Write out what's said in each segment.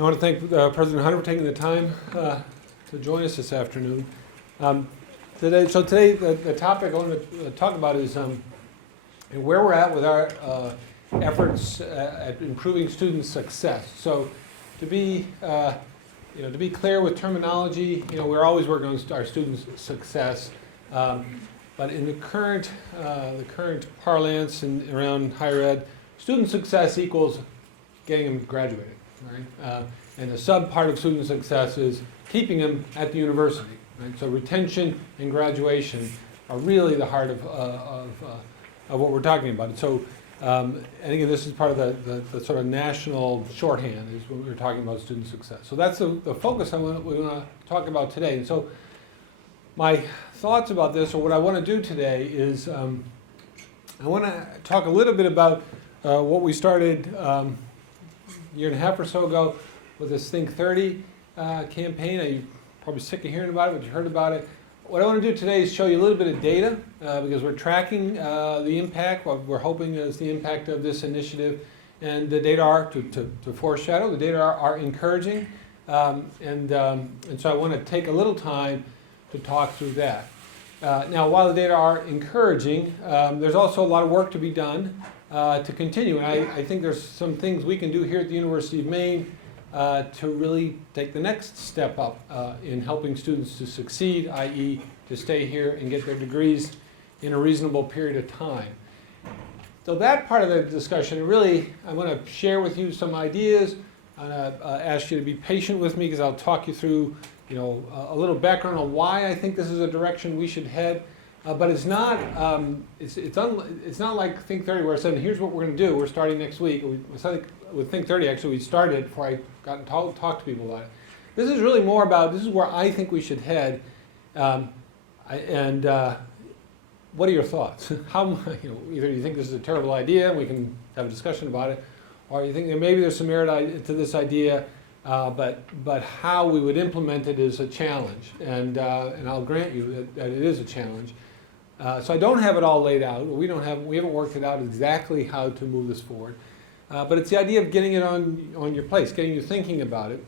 I want to thank President Hunter for taking the time to join us this afternoon. Today, the topic I want to talk about is where we're at with our efforts at improving student success. So, to be clear with terminology, we're always working on our students' success. But in the current parlance and around higher ed, student success equals getting them graduated, right? And the sub part of student success is keeping them at the university, right? So retention and graduation are really the heart of what we're talking about. And so, and again, this is part of the sort of national shorthand is when we're talking about student success. So that's the focus we want to talk about today. And so, my thoughts about this, or what I want to do today, is I want to talk a little bit about what we started a year and a half or so ago with this Think 30 campaign. You're probably sick of hearing about it, but you heard about it. What I want to do today is show you a little bit of data because we're tracking the impact, what we're hoping is the impact of this initiative. And the data are, to foreshadow, the data are encouraging. And so I want to take a little time to talk through that. Now, while the data are encouraging, there's also a lot of work to be done to continue. And I think there's some things we can do here at the University of Maine to really take the next step up in helping students to succeed, i.e. to stay here and get their degrees in a reasonable period of time. So that part of the discussion, really, I'm going to share with you some ideas. I'm going to ask you to be patient with me because I'll talk you through a little background on why I think this is a direction we should head. But it's not it's not like Think 30 where I said, here's what we're going to do. We're starting next week. With Think 30, actually, we started before I got to talk to people about it. This is really more about, this is where I think we should head. What are your thoughts? Either you think this is a terrible idea and we can have a discussion about it, or you think that maybe there's some merit to this idea, but how we would implement it is a challenge. And I'll grant you that it is a challenge. So I don't have it all laid out. We haven't worked it out exactly how to move this forward. But it's the idea of getting it on your place, getting you thinking about it.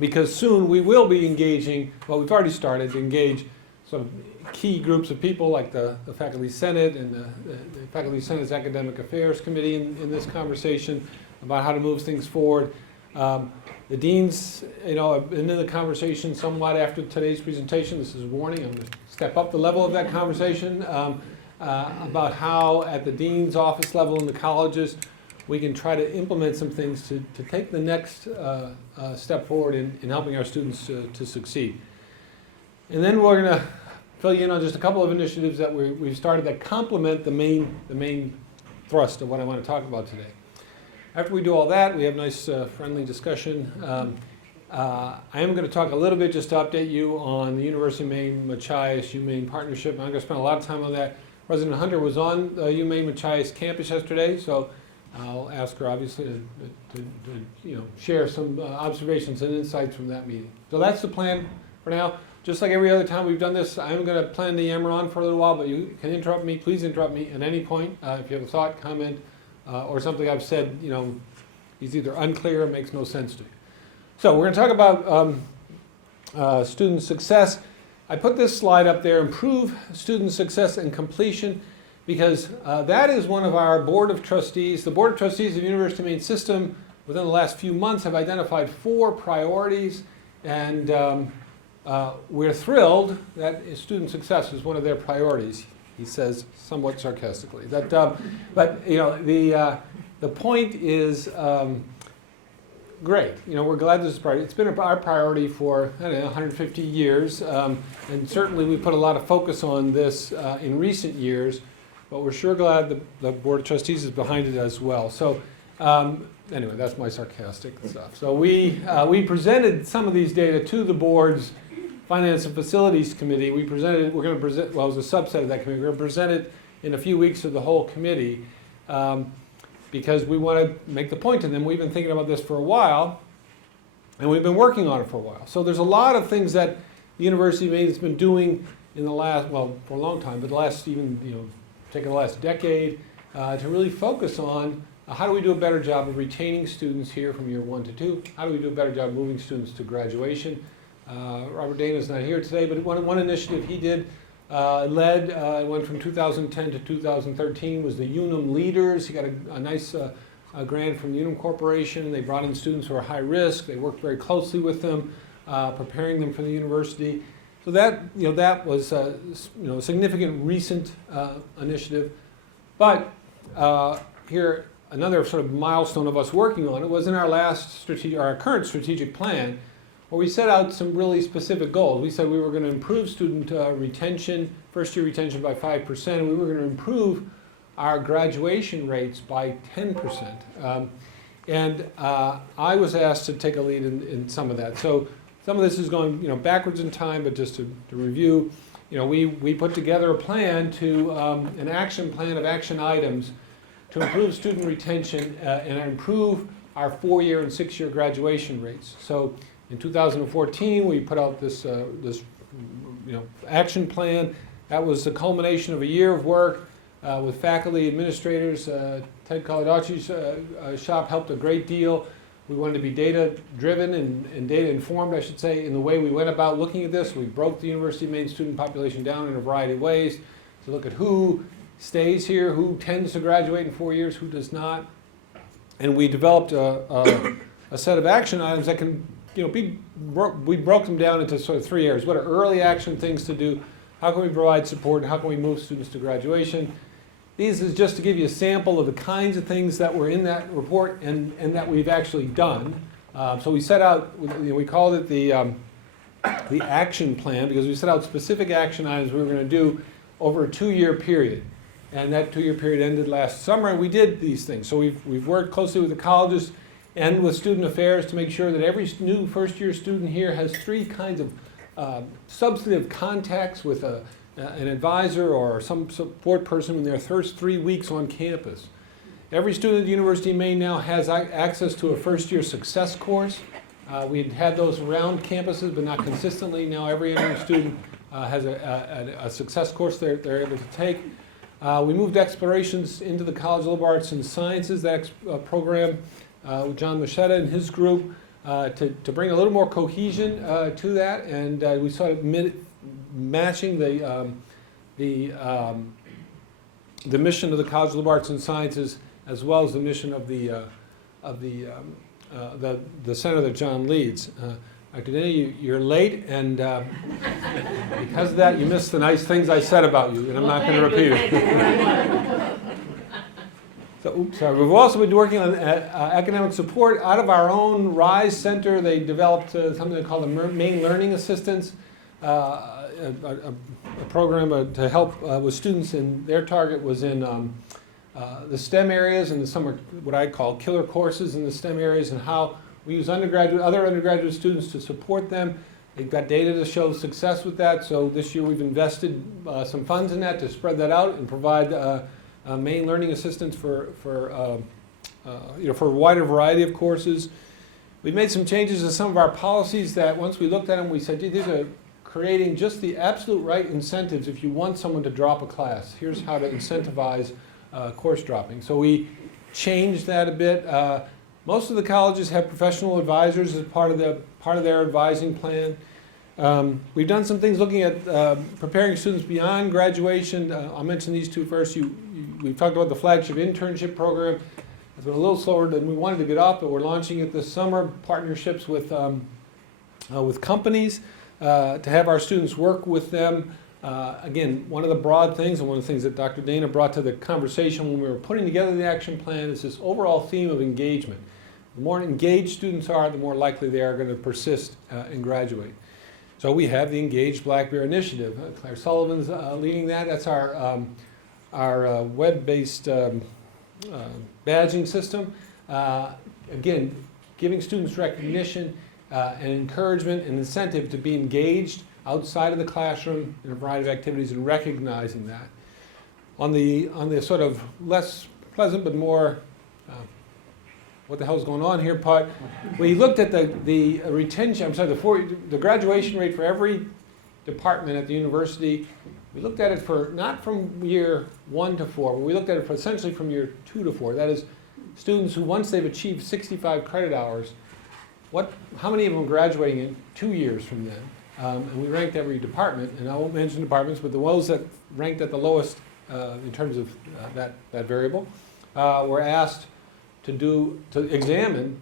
Because soon we will be engaging, well, we've already started to engage sort of key groups of people like the Faculty Senate and the Faculty Senate's Academic Affairs Committee in this conversation about how to move things forward. The deans, have been in the conversation somewhat after today's presentation. This is a warning. I'm going to step up the level of that conversation about how at the dean's office level in the colleges we can try to implement some things to take the next step forward in helping our students to succeed. And then we're going to fill you in on just a couple of initiatives that we've started that complement the main thrust of what I want to talk about today. After we do all that, we have a nice friendly discussion. I am going to talk a little bit just to update you on the University of Maine Machias UMaine partnership. I'm going to spend a lot of time on that. President Hunter was on the UMaine Machias campus yesterday, so I'll ask her obviously to share some observations and insights from that meeting. So that's the plan for now. Just like every other time we've done this, I'm going to plan to yammer on for a little while, but you can interrupt me. Please interrupt me at any point if you have a thought, comment, or something I've said, is either unclear or makes no sense to you. So we're going to talk about student success. I put this slide up there, improve student success and completion, because that is one of our Board of Trustees. The Board of Trustees of the University of Maine System within the last few months have identified 4 priorities, and we're thrilled that student success is one of their priorities, he says somewhat sarcastically. But the point is great. We're glad this is priority. It's been our priority for 150 years, and certainly we put a lot of focus on this in recent years. But we're sure glad the Board of Trustees is behind it as well. So anyway, that's my sarcastic stuff. So we presented some of these data to the board's Finance and Facilities Committee. We're going to present, well, it was a subset of that committee. We're going to present it in a few weeks to the whole committee because we want to make the point to them. We've been thinking about this for a while, and we've been working on it for a while. So there's a lot of things that the University of Maine has been doing in the last, well, for a long time, but the last even, taking the last decade to really focus on how do we do a better job of retaining students here from year 1 to 2? How do we do a better job of moving students to graduation? Robert Dana's not here today, but one initiative he did, went from 2010 to 2013, was the Unum Leaders. He got a nice grant from the Unum Corporation. They brought in students who are high risk. They worked very closely with them, preparing them for the university. So that was a significant recent initiative. But here, another sort of milestone of us working on it was in our current strategic plan, where we set out some really specific goals. We said we were going to improve student retention, first-year retention by 5%, and we were going to improve our graduation rates by 10%. I was asked to take a lead in some of that. So some of this is going backwards in time, but just to review, we put together a plan an action plan of action items to improve student retention and improve our 4-year and 6-year graduation rates. So in 2014, we put out this action plan. That was the culmination of a year of work with faculty, administrators. Ted Kaladacci's shop helped a great deal. We wanted to be data-driven and data-informed, I should say, in the way we went about looking at this. We broke the University of Maine student population down in a variety of ways to look at who stays here, who tends to graduate in 4 years, who does not. And we developed a set of action items that can we broke them down into sort of 3 areas. What are early action things to do? How can we provide support? And how can we move students to graduation? These is just to give you a sample of the kinds of things that were in that report and that we've actually done. So we set out, we called it the action plan because we set out specific action items we were going to do over a 2-year period. And that 2-year period ended last summer, and we did these things. So we've worked closely with the colleges and with student affairs to make sure that every new first-year student here has 3 kinds of substantive contacts with an advisor or some support person in their first 3 weeks on campus. Every student at the University of Maine now has access to a first-year success course. We'd had those around campuses, but not consistently. Now every entering student has a success course they're able to take. We moved explorations into the College of Liberal Arts and Sciences, that program, with John Machetta and his group, to bring a little more cohesion to that, and we started matching the mission of the College of Liberal Arts and Sciences as well as the mission of the center that John leads. Dr. Dana, you're late, and because of that, you missed the nice things I said about you, and I'm not going to repeat it. So we've also been working on academic support out of our own RISE Center. They developed something they call the Maine Learning Assistance, a program to help with students, and their target was in the STEM areas and some are what I call killer courses in the STEM areas, and how we use other undergraduate students to support them. They've got data to show success with that, so this year we've invested some funds in that to spread that out and provide Maine Learning Assistance for a wider variety of courses. We've made some changes to some of our policies that once we looked at them, we said, these are creating just the absolute right incentives if you want someone to drop a class. Here's how to incentivize course dropping. So we changed that a bit. Most of the colleges have professional advisors as part of their advising plan. We've done some things looking at preparing students beyond graduation. I'll mention these 2 first. We've talked about the flagship internship program. It's been a little slower than we wanted to get off, but we're launching it this summer. Partnerships with companies to have our students work with them. Again, one of the broad things, and one of the things that Dr. Dana brought to the conversation when we were putting together the action plan, is this overall theme of engagement. The more engaged students are, the more likely they are going to persist and graduate. So we have the Engaged Black Bear Initiative. Claire Sullivan's leading that. That's our web-based badging system. Again, giving students recognition and encouragement and incentive to be engaged outside of the classroom in a variety of activities and recognizing that. On the sort of less pleasant but more what the hell's going on here part, we looked at the retention, the graduation rate for every department at the university. We looked at it not from year 1 to 4, but we looked at it essentially from year 2 to 4. That is, students who, once they've achieved 65 credit hours, how many of them are graduating in 2 years from then? And we ranked every department, and I won't mention departments, but the ones that ranked at the lowest in terms of that variable were asked to examine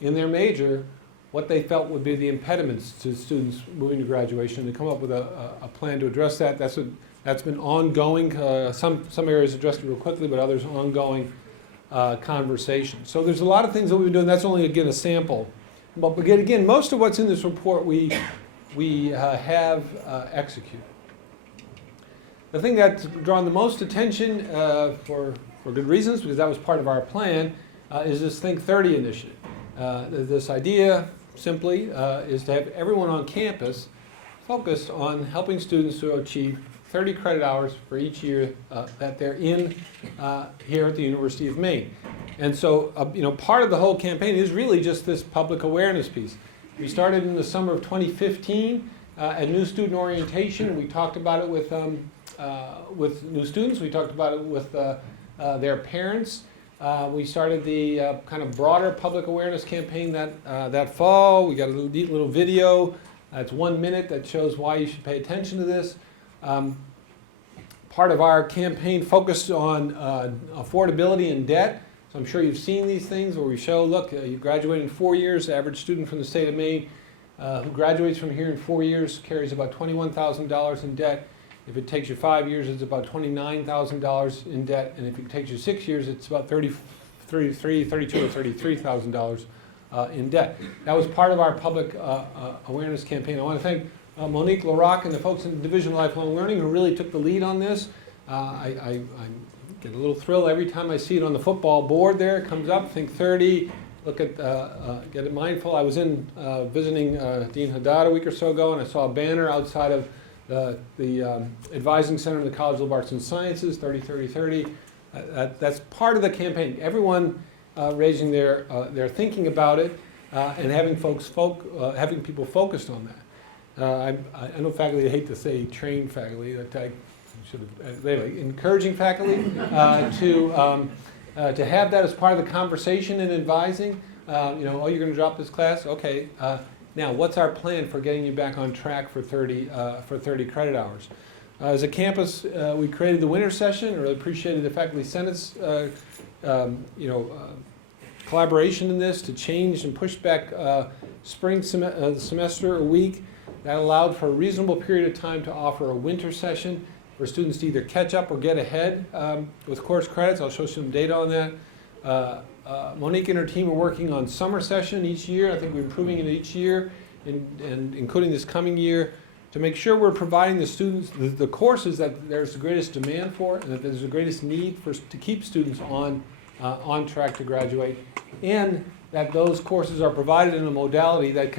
in their major what they felt would be the impediments to students moving to graduation, and to come up with a plan to address that. That's been ongoing. Some areas addressed it real quickly, but others ongoing conversation. So there's a lot of things that we've been doing. That's only, again, a sample. But again, most of what's in this report we have executed. The thing that's drawn the most attention for good reasons, because that was part of our plan, is this Think 30 initiative. This idea, simply, is to have everyone on campus focused on helping students to achieve 30 credit hours for each year that they're in here at the University of Maine. And so, part of the whole campaign is really just this public awareness piece. We started in the summer of 2015 at New Student Orientation. We talked about it with new students. We talked about it with their parents. We started the kind of broader public awareness campaign that fall. We got a neat little video. It's 1 minute that shows why you should pay attention to this. Part of our campaign focused on affordability and debt. So I'm sure you've seen these things where we show, look, you graduate in 4 years. The average student from the state of Maine who graduates from here in 4 years carries about $21,000 in debt. If it takes you 5 years, it's about $29,000 in debt. And if it takes you 6 years, it's about $32,000 or $33,000 in debt. That was part of our public awareness campaign. I want to thank Monique LaRocque and the folks in the Division of Lifelong Learning who really took the lead on this. I get a little thrill every time I see it on the football board there. It comes up, Think 30, look at, get it mindful. I was in visiting Dean Haddad a week or so ago, and I saw a banner outside of the Advising Center in the College of Arts and Sciences, 30-30-30. That's part of the campaign. Everyone raising their thinking about it and having having people focused on that. I know faculty, I hate to say trained faculty, that I should have, anyway, encouraging faculty to have that as part of the conversation in advising. Oh, you're going to drop this class? Okay. Now, what's our plan for getting you back on track for 30 credit hours? As a campus, we created the winter session. I really appreciated the Faculty Senate's collaboration in this to change and push back spring semester a week. That allowed for a reasonable period of time to offer a winter session for students to either catch up or get ahead with course credits. I'll show some data on that. Monique and her team are working on summer session each year. I think we're improving it each year, and including this coming year, to make sure we're providing the students the courses that there's the greatest demand for, and that there's the greatest need to keep students on track to graduate, and that those courses are provided in a modality that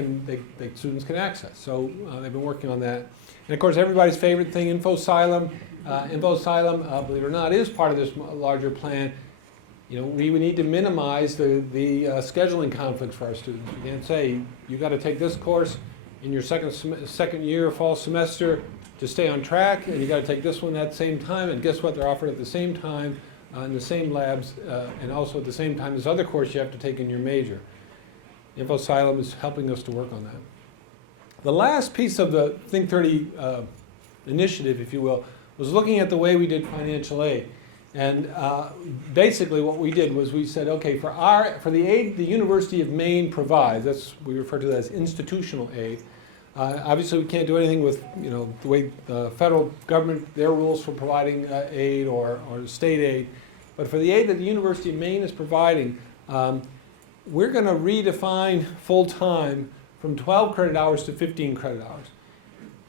students can access. So they've been working on that. And of course, everybody's favorite thing, InfoSilum. InfoSilum, believe it or not, is part of this larger plan. We need to minimize the scheduling conflicts for our students. We can't say, you got to take this course in your second year fall semester to stay on track, and you got to take this one at the same time, and guess what? They're offered at the same time in the same labs, and also at the same time this other course you have to take in your major. InfoSilum is helping us to work on that. The last piece of the Think 30 initiative, if you will, was looking at the way we did financial aid. And basically what we did was we said, okay, for the aid the University of Maine provides, we refer to that as institutional aid. Obviously we can't do anything with the way the federal government, their rules for providing aid or state aid. But for the aid that the University of Maine is providing, we're going to redefine full-time from 12 credit hours to 15 credit hours.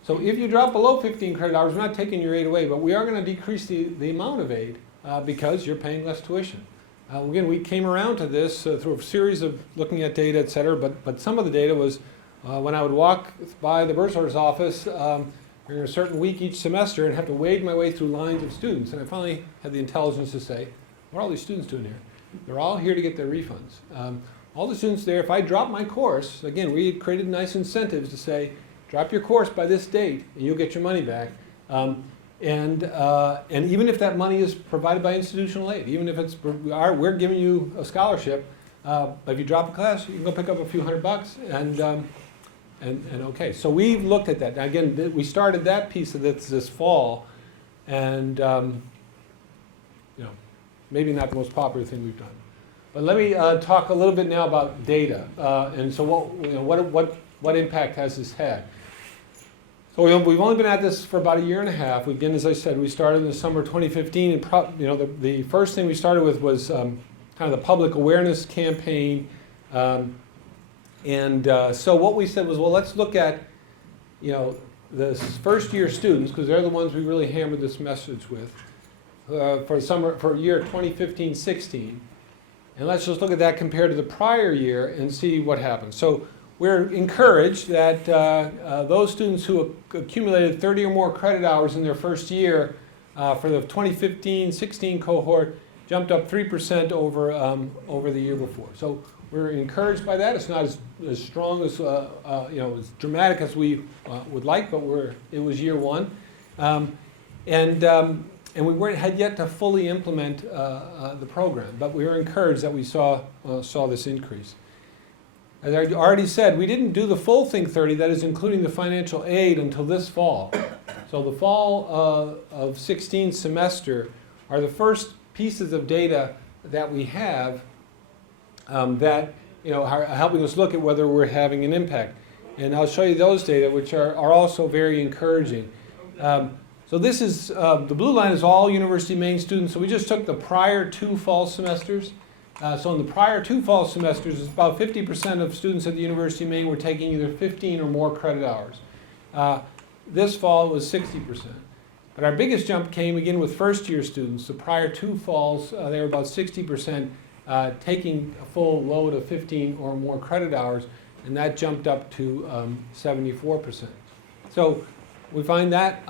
So if you drop below 15 credit hours, we're not taking your aid away, but we are going to decrease the amount of aid because you're paying less tuition. Again, we came around to this through a series of looking at data, et cetera, but some of the data was when I would walk by the bursar's office during a certain week each semester and have to wade my way through lines of students, and I finally had the intelligence to say, what are all these students doing here? They're all here to get their refunds. All the students there, if I drop my course, again, we had created nice incentives to say, drop your course by this date and you'll get your money back. And even if that money is provided by institutional aid, even if it's we're giving you a scholarship, but if you drop a class, you can go pick up a few $100 and okay. So we've looked at that. Now again, we started that piece of this fall, and maybe not the most popular thing we've done. But let me talk a little bit now about data, and so what impact has this had? So we've only been at this for about a year and a half. Again, as I said, we started in the summer of 2015, and the first thing we started with was kind of the public awareness campaign. So what we said was, well, let's look at the first year students, because they're the ones we really hammered this message with, for year 2015-16, and let's just look at that compared to the prior year and see what happens. So we're encouraged that those students who accumulated 30 or more credit hours in their first year for the 2015-16 cohort jumped up 3% over the year before. So we're encouraged by that. It's not as strong as as dramatic as we would like, but it was year one, and we had yet to fully implement the program. But we were encouraged that we saw this increase. As I already said, we didn't do the full Think 30, that is including the financial aid, until this fall. So the fall of 16 semester are the first pieces of data that we have that are helping us look at whether we're having an impact. And I'll show you those data, which are also very encouraging. So this is, the blue line is all University of Maine students. So we just took the prior 2 fall semesters. So in the prior 2 fall semesters, it's about 50% of students at the University of Maine were taking either 15 or more credit hours. This fall it was 60%. But our biggest jump came again with first year students. The prior 2 falls, they were about 60% taking a full load of 15 or more credit hours, and that jumped up to 74%. So we find that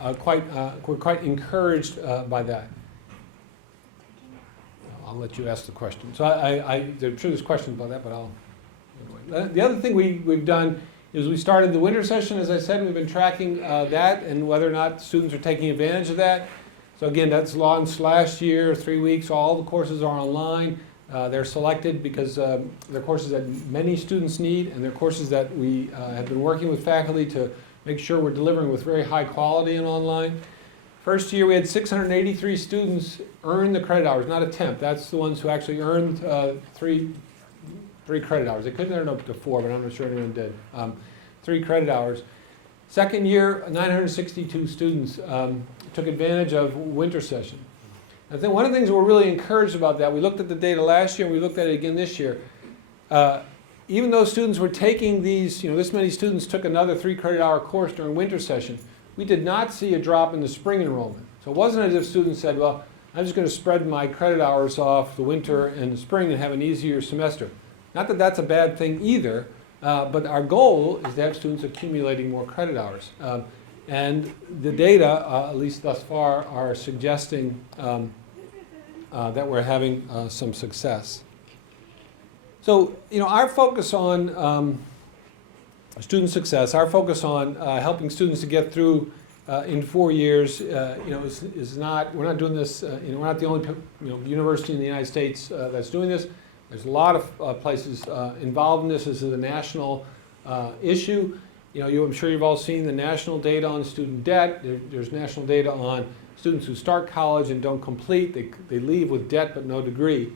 we're quite encouraged by that. I'll let you ask the question. So I'm sure there's questions about that, but anyway. The other thing we've done is we started the winter session, as I said. We've been tracking that and whether or not students are taking advantage of that. So again, that's launched last year, 3 weeks. All the courses are online. They're selected because they're courses that many students need, and they're courses that we have been working with faculty to make sure we're delivering with very high quality and online. First year, we had 683 students earn the credit hours, not attempt. That's the ones who actually earned three credit hours. They couldn't earn up to 4, but I'm not sure anyone did. 3 credit hours. Second year, 962 students took advantage of winter session. I think one of the things we're really encouraged about that, we looked at the data last year and we looked at it again this year. Even though students were taking these, this many students took another 3 credit hour course during winter session, we did not see a drop in the spring enrollment. So it wasn't as if students said, well, I'm just going to spread my credit hours off the winter and the spring and have an easier semester. Not that that's a bad thing either, but our goal is to have students accumulating more credit hours. And the data, at least thus far, are suggesting that we're having some success. So, our focus on student success, our focus on helping students to get through in 4 years, is not, we're not doing this, we're not the only university in the United States that's doing this. There's a lot of places involved in this. This is a national issue. I'm sure you've all seen the national data on student debt. There's national data on students who start college and don't complete. They leave with debt but no degree.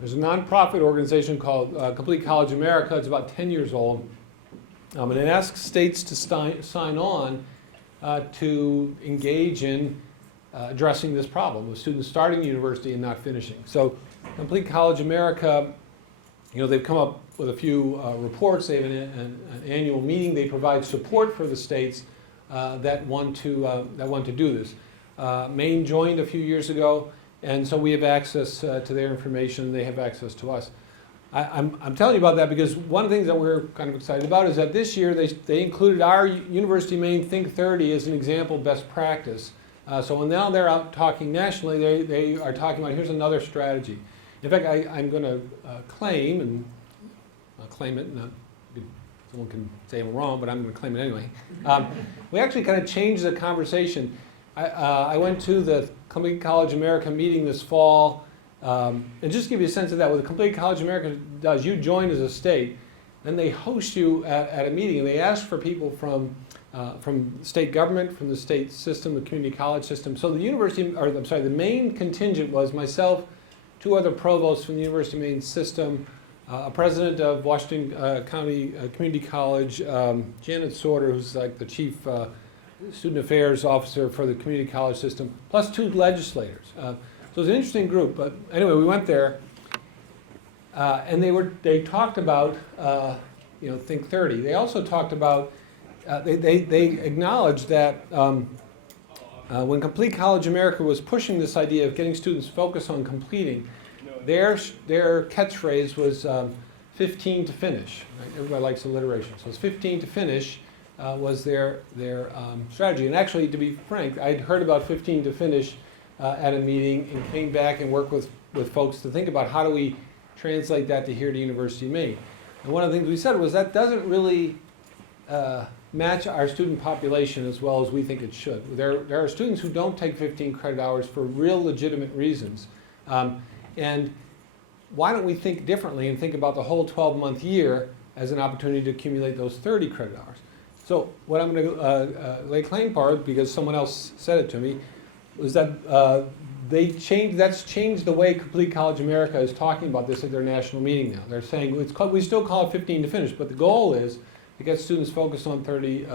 There's a nonprofit organization called Complete College America. It's about 10 years old. And it asks states to sign on to engage in addressing this problem of students starting university and not finishing. So Complete College America, they've come up with a few reports. They have an annual meeting. They provide support for the states that want to do this. Maine joined a few years ago, and so we have access to their information, and they have access to us. I'm telling you about that because one of the things that we're kind of excited about is that this year they included our University of Maine Think 30 as an example best practice. So now they're out talking nationally, they are talking about here's another strategy. In fact, I'm going to claim, and I'll claim it, and someone can say I'm wrong, but I'm going to claim it anyway. We actually kind of changed the conversation. I went to the Complete College America meeting this fall, and just to give you a sense of that, what the Complete College America does, you join as a state, then they host you at a meeting, and they ask for people from state government, from the state system, the community college system. So the university, or I'm sorry, the main contingent was myself, 2 other provosts from the University of Maine system, a president of Washington County Community College, Janet Sorter, who's like the chief student affairs officer for the community college system, plus 2 legislators. So it was an interesting group. But anyway, we went there, and they talked about Think 30. They also talked about they acknowledged that when Complete College America was pushing this idea of getting students focused on completing, their catchphrase was 15 to finish. Right? Everybody likes alliteration, so it's 15 to finish was their strategy. And actually, to be frank, I'd heard about 15 to finish at a meeting and came back and worked with folks to think about how do we translate that to here to University of Maine. And one of the things we said was that doesn't really match our student population as well as we think it should. There are students who don't take 15 credit hours for real legitimate reasons. And why don't we think differently and think about the whole 12-month year as an opportunity to accumulate those 30 credit hours? So what I'm going to lay claim for, because someone else said it to me, was that that's changed the way Complete College America is talking about this at their national meeting now. They're saying we still call it 15 to finish, but the goal is to get students focused on 30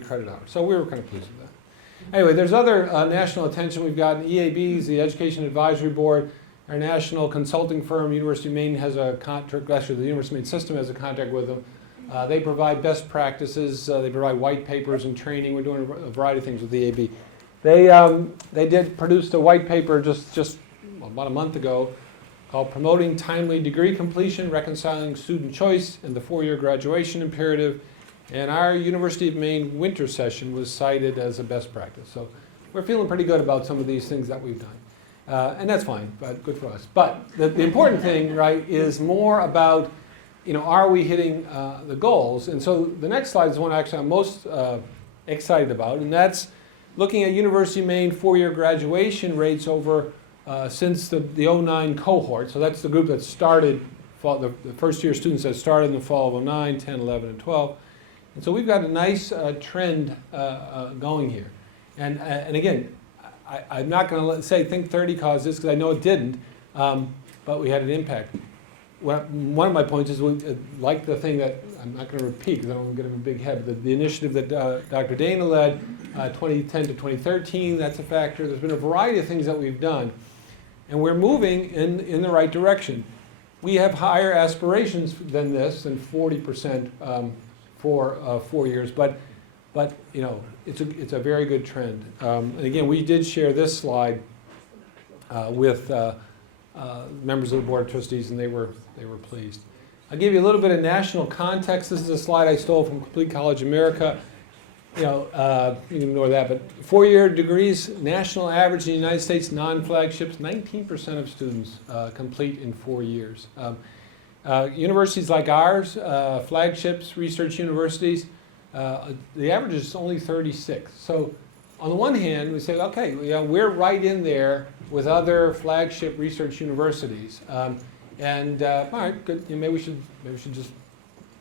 credit hours. So we were kind of pleased with that. Anyway, there's other national attention. We've got EABs, the Education Advisory Board, our national consulting firm, University of Maine has a contract, actually the University of Maine system has a contract with them. They provide best practices, they provide white papers and training. We're doing a variety of things with EAB. They produced a white paper just about a month ago called Promoting Timely Degree Completion, Reconciling Student Choice and the 4-Year Graduation Imperative. And our University of Maine winter session was cited as a best practice. So we're feeling pretty good about some of these things that we've done. And that's fine, but good for us. But the important thing, right, is more about, are we hitting the goals? And so the next slide is the one actually I'm most excited about, and that's looking at University of Maine 4-year graduation rates over since the 09 cohort. So that's the group that started, the first year students that started in the fall of 09, 10, 11, and 12. And so we've got a nice trend going here. And again, I'm not going to say Think 30 caused this because I know it didn't, but we had an impact. One of my points is, like the thing that I'm not going to repeat because I don't want to get him a big head, but the initiative that Dr. Dana led, 2010 to 2013, that's a factor. There's been a variety of things that we've done, and we're moving in the right direction. We have higher aspirations than this, than 40% for 4 years, but it's a very good trend. And again, we did share this slide with members of the Board of Trustees, and they were pleased. I'll give you a little bit of national context. This is a slide I stole from Complete College America. You can ignore that, but 4-year degrees, national average in the United States, non-flagships, 19% of students complete in 4 years. Universities like ours, flagships, research universities, the average is only 36. So on the one hand, we say, okay, we're right in there with other flagship research universities. All right, good. Maybe we should just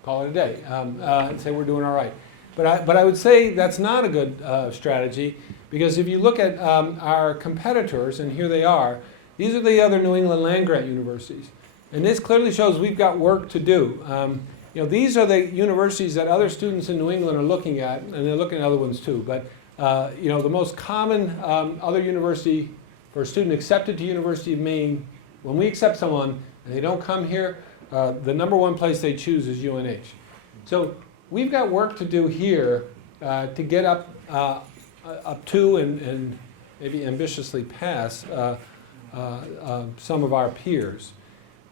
call it a day and say we're doing all right. But I would say that's not a good strategy, because if you look at our competitors, and here they are, these are the other New England land-grant universities. And this clearly shows we've got work to do. These are the universities that other students in New England are looking at, and they're looking at other ones too. But the most common other university for a student accepted to University of Maine, when we accept someone and they don't come here, the number one place they choose is UNH. So we've got work to do here to get up to and maybe ambitiously past some of our peers.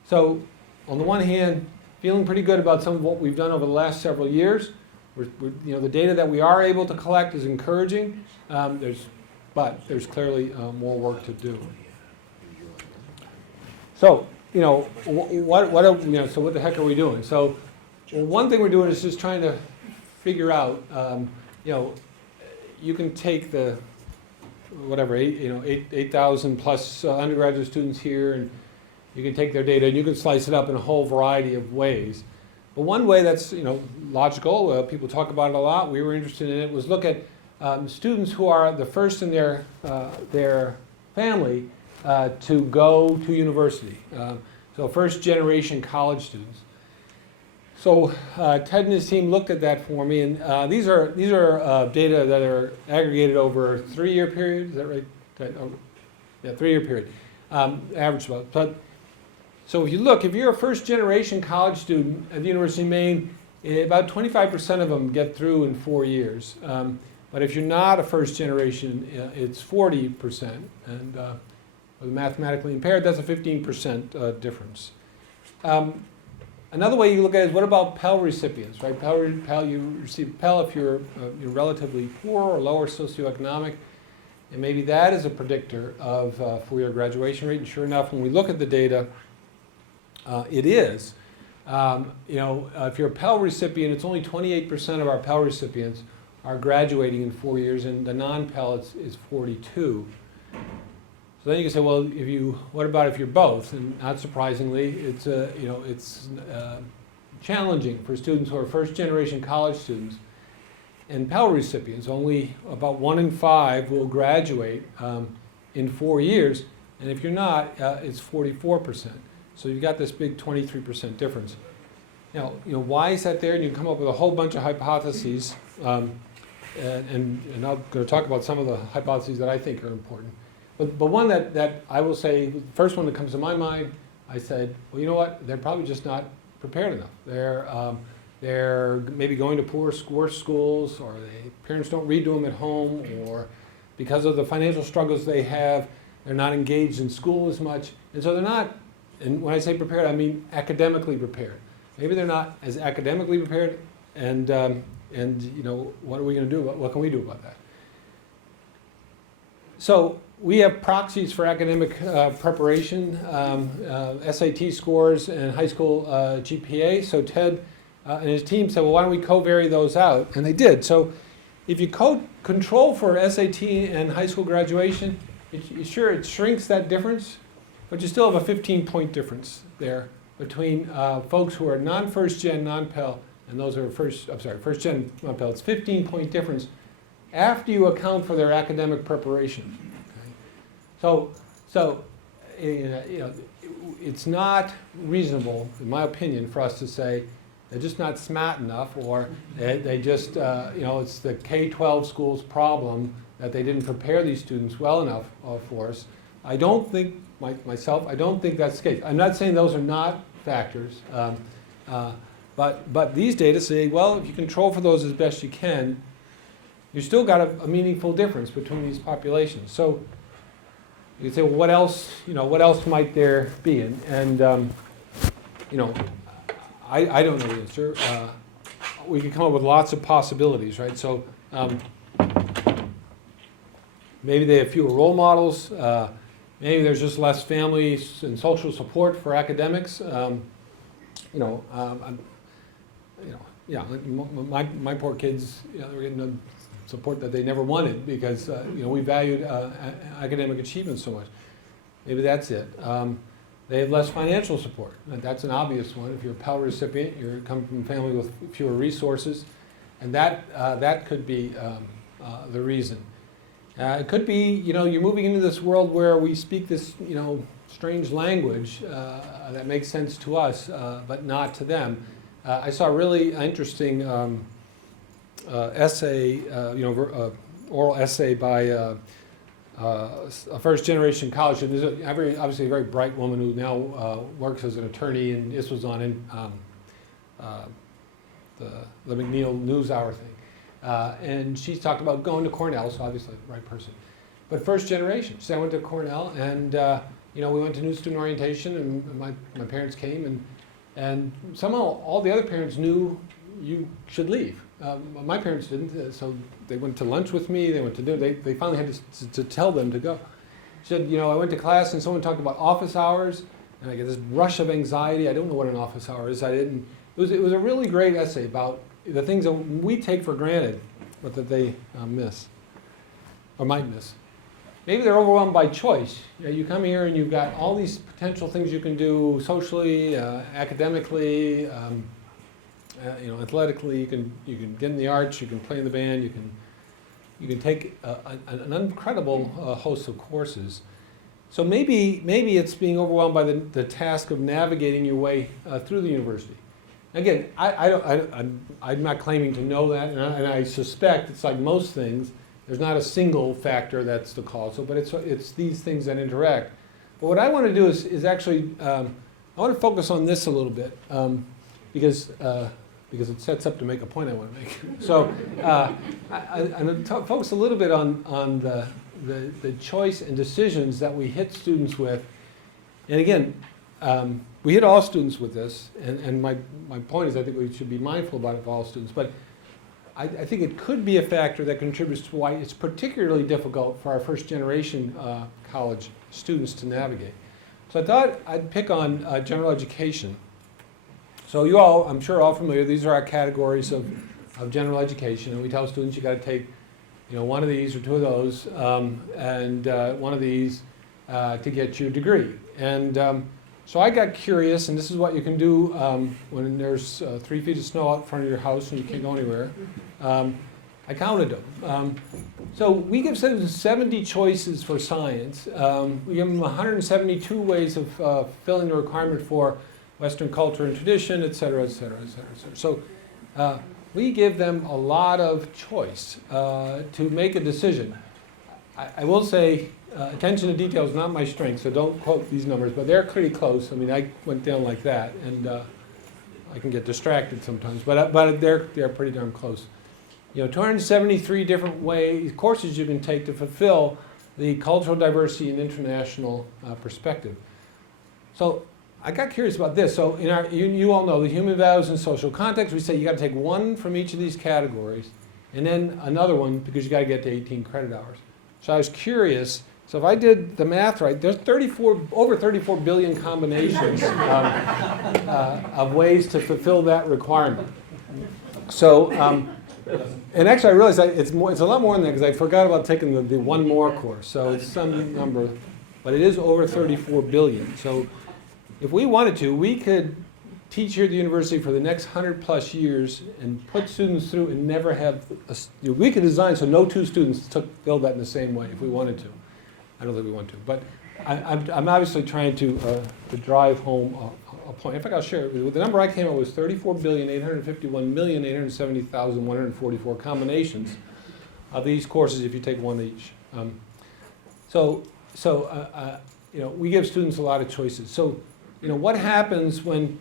So on the one hand, feeling pretty good about some of what we've done over the last several years. The data that we are able to collect is encouraging. But there's clearly more work to do. So, so what the heck are we doing? So, Well, one thing we're doing is just trying to figure out, you can take the, whatever, 8,000 plus undergraduate students here, and you can take their data and you can slice it up in a whole variety of ways. But one way that's logical, people talk about it a lot, we were interested in it, was look at students who are the first in their family to go to university. So first generation college students. So Ted and his team looked at that for me, and these are data that are aggregated over a 3-year period. Is that right? Yeah, 3-year period. Average about. But so if you look, if you're a first generation college student at the University of Maine, about 25% of them get through in 4 years. But if you're not a first generation, it's 40%, and for the mathematically impaired, that's a 15% difference. Another way you look at it is, what about Pell recipients, right? Pell, you receive Pell if you're relatively poor or lower socioeconomic, and maybe that is a predictor of 4-year graduation rate. And sure enough, when we look at the data, it is. If you're a Pell recipient, it's only 28% of our Pell recipients are graduating in 4 years, and the non-Pell is 42. So then you can say, well, what about if you're both? And not surprisingly, it's challenging for students who are first-generation college students and Pell recipients. Only about 1 in 5 will graduate in 4 years, and if you're not, it's 44%. So you've got this big 23% difference. Now, why is that there? And you can come up with a whole bunch of hypotheses, and I'm going to talk about some of the hypotheses that I think are important. But one that I will say, the first one that comes to my mind, I said, well, you know what? They're probably just not prepared enough. They're maybe going to worse schools, or parents don't read to them at home, or because of the financial struggles they have, they're not engaged in school as much. And so they're not, and when I say prepared, I mean academically prepared. Maybe they're not as academically prepared, and what are we going to do? What can we do about that? So we have proxies for academic preparation, SAT scores, and high school GPA. So Ted and his team said, well, why don't we covary those out? And they did. So if you control for SAT and high school graduation, it shrinks that difference, but you still have a 15-point difference there between folks who are non-first gen, non-Pell, and those who are first gen, non-Pell. It's 15-point difference after you account for their academic preparation. Okay? So it's not reasonable, in my opinion, for us to say they're just not smart enough, or they just, it's the K-12 school's problem that they didn't prepare these students well enough for us. I don't think, I don't think that's the case. I'm not saying those are not factors, but these data say, well, if you control for those as best you can, you still got a meaningful difference between these populations. So you can say, well, what else might there be? And I don't know the answer. We can come up with lots of possibilities, right? So maybe they have fewer role models. Maybe there's just less family and social support for academics. My poor kids, they were getting the support that they never wanted because we valued academic achievement so much. Maybe that's it. They have less financial support. That's an obvious one. If you're a Pell recipient, you come from a family with fewer resources, and that could be the reason. It could be, you're moving into this world where we speak this, strange language that makes sense to us, but not to them. I saw a really interesting essay, oral essay by a first-generation college student. There's obviously a very bright woman who now works as an attorney, and this was on the McNeil NewsHour thing. And she talked about going to Cornell, so obviously the right person. But first generation. She said, I went to Cornell, and we went to new student orientation, and my parents came, and somehow all the other parents knew you should leave. My parents didn't, so they went to lunch with me, they finally had to tell them to go. She said, I went to class and someone talked about office hours, and I get this rush of anxiety. I don't know what an office hour is. I didn't, it was a really great essay about the things that we take for granted, but that they miss, or might miss. Maybe they're overwhelmed by choice. You come here and you've got all these potential things you can do socially, academically, athletically. You can get in the arts, you can play in the band, you can take an incredible host of courses. So maybe it's being overwhelmed by the task of navigating your way through the university. Again, I'm not claiming to know that, and I suspect it's like most things. There's not a single factor that's the cause, but it's these things that interact. But what I want to do is actually, I want to focus on this a little bit, because it sets up to make a point I want to make. So I'm going to focus a little bit on the choice and decisions that we hit students with. And again, we hit all students with this, and my point is I think we should be mindful about it for all students. But I think it could be a factor that contributes to why it's particularly difficult for our first generation college students to navigate. So I thought I'd pick on general education. So you all, I'm sure, are all familiar. These are our categories of general education, and we tell students you got to take, one of these or two of those, and one of these to get your degree. And so I got curious, and this is what you can do when there's 3 feet of snow out front of your house and you can't go anywhere. I counted them. So we give students 70 choices for science. We give them 172 ways of filling the requirement for Western culture and tradition, et cetera, et cetera, et cetera, et cetera. So we give them a lot of choice to make a decision. I will say, attention to detail is not my strength, so don't quote these numbers, but they're pretty close. I mean, I went down like that, and I can get distracted sometimes, but they're pretty darn close. 273 different courses you can take to fulfill the cultural diversity and international perspective. So I got curious about this. So you all know the human values and social context. We say you got to take one from each of these categories, and then another one because you got to get to 18 credit hours. So I was curious. So if I did the math right, there's over 34 billion combinations of ways to fulfill that requirement. So, and actually I realized it's a lot more than that because I forgot about taking the one more course. So it's some number, but it is over 34 billion. So if we wanted to, we could teach here at the university for the next 100 plus years and put students through and never have, we could design so no two students filled that in the same way if we wanted to. I don't think we want to, but I'm obviously trying to drive home a point. In fact, I'll share it. The number I came up with was 34,851,070,144 combinations of these courses if you take one each. We give students a lot of choices. So, what happens when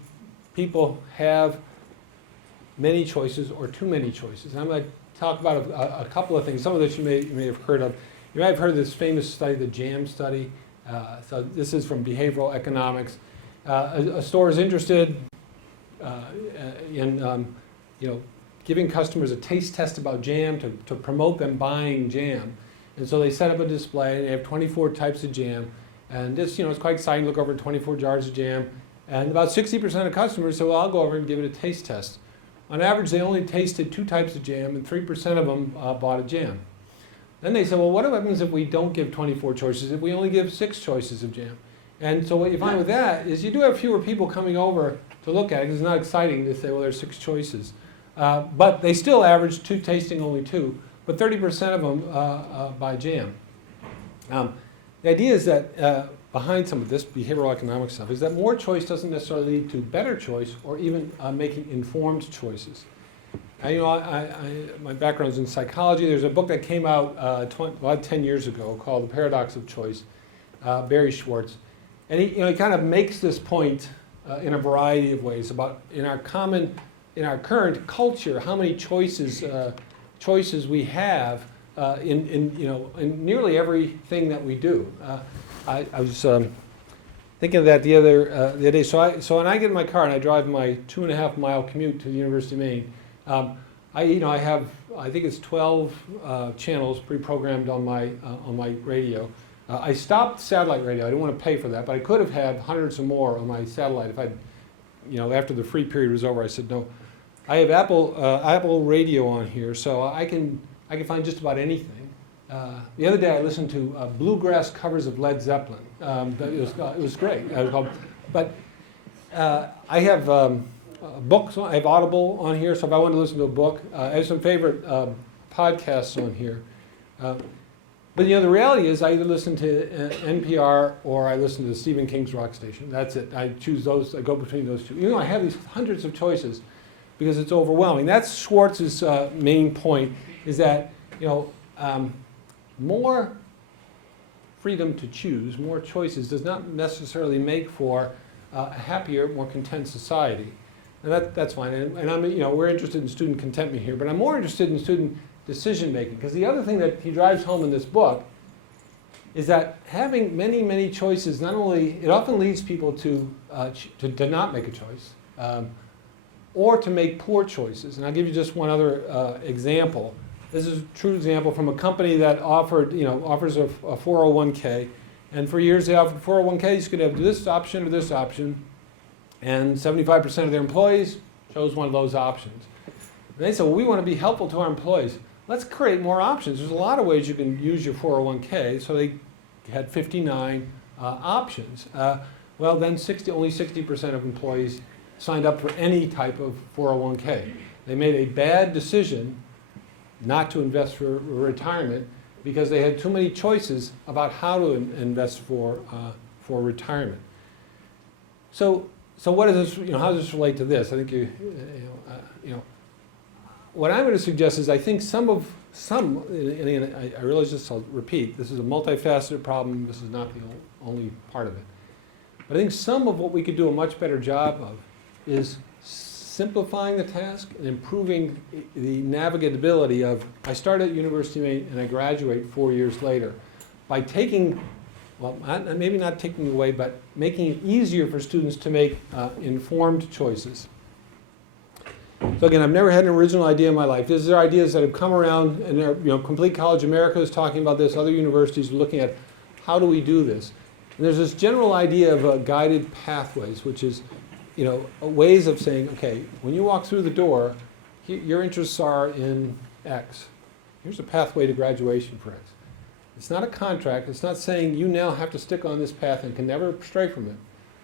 people have many choices or too many choices? And I'm going to talk about a couple of things. Some of this you may have heard of. You might have heard of this famous study, the JAM study. So this is from behavioral economics. A store is interested in giving customers a taste test about jam to promote them buying jam. And so they set up a display, and they have 24 types of jam. And this, it's quite exciting. Look over 24 jars of jam. And about 60% of customers say, well, I'll go over and give it a taste test. On average, they only tasted 2 types of jam, and 3% of them bought a jam. Then they said, well, what happens if we don't give 24 choices, if we only give 6 choices of jam? And so what you find with that is you do have fewer people coming over to look at it, because it's not exciting to say, well, there's 6 choices. But they still average 2 tasting only 2, but 30% of them buy jam. The idea is that behind some of this behavioral economic stuff is that more choice doesn't necessarily lead to better choice or even making informed choices. My background is in psychology. There's a book that came out about 10 years ago called The Paradox of Choice, Barry Schwartz. And he kind of makes this point in a variety of ways about in our current culture, how many choices we have in nearly everything that we do. I was thinking of that the other day. So when I get in my car and I drive my 2.5 mile commute to the University of Maine, I think it's 12 channels pre-programmed on my radio. I stopped satellite radio. I didn't want to pay for that, but I could have had hundreds or more on my satellite if I'd after the free period was over, I said, no, I have Apple Radio on here, so I can find just about anything. The other day I listened to bluegrass covers of Led Zeppelin. It was great. I have books. I have Audible on here, so if I want to listen to a book, I have some favorite podcasts on here. But the reality is I either listen to NPR or I listen to Stephen King's Rock Station. That's it. I choose those. I go between those two. I have these hundreds of choices because it's overwhelming. That's Schwartz's main point, is that more freedom to choose, more choices, does not necessarily make for a happier, more content society. And that's fine. And I'm, we're interested in student contentment here, but I'm more interested in student decision making, because the other thing that he drives home in this book is that having many, many choices, not only, it often leads people to not make a choice, or to make poor choices. And I'll give you just one other example. This is a true example from a company that offers a 401k. And for years they offered 401ks. You could have this option or this option. And 75% of their employees chose one of those options. And they said, well, we want to be helpful to our employees. Let's create more options. There's a lot of ways you can use your 401k. So they had 59 options. Well, then only 60% of employees signed up for any type of 401k. They made a bad decision not to invest for retirement because they had too many choices about how to invest for retirement. So what is this? How does this relate to this? I think what I'm going to suggest is I think and I realize this, I'll repeat, this is a multifaceted problem. This is not the only part of it. But I think some of what we could do a much better job of is simplifying the task and improving the navigatability of, I start at University of Maine and I graduate 4 years later, by taking, well, maybe not taking away, but making it easier for students to make informed choices. So again, I've never had an original idea in my life. These are ideas that have come around, and Complete College America is talking about this. Other universities are looking at how do we do this. And there's this general idea of guided pathways, which is ways of saying, okay, when you walk through the door, your interests are in X. Here's a pathway to graduation for X. It's not a contract. It's not saying you now have to stick on this path and can never stray from it.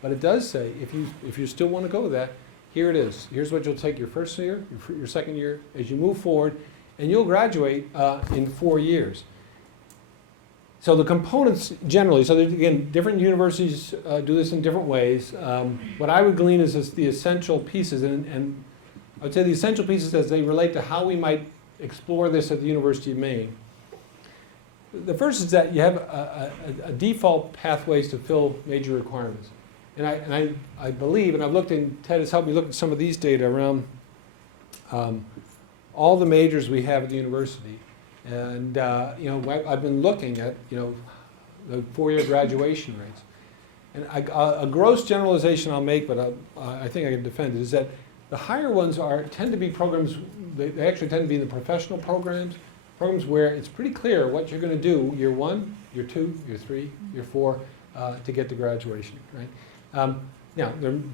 But it does say, if you still want to go with that, here it is. Here's what you'll take your first year, your second year, as you move forward, and you'll graduate in 4 years. So the components generally, so again, different universities do this in different ways. What I would glean is the essential pieces, and I would say the essential pieces as they relate to how we might explore this at the University of Maine. The first is that you have a default pathways to fill major requirements. And I believe, and I've looked in, Ted has helped me look at some of these data around all the majors we have at the university. And I've been looking at the 4-year graduation rates. And a gross generalization I'll make, but I think I can defend it, is that the higher ones tend to be programs, they actually tend to be in the professional programs where it's pretty clear what you're going to do year 1, year 2, year 3, year 4 to get to graduation, right? Now,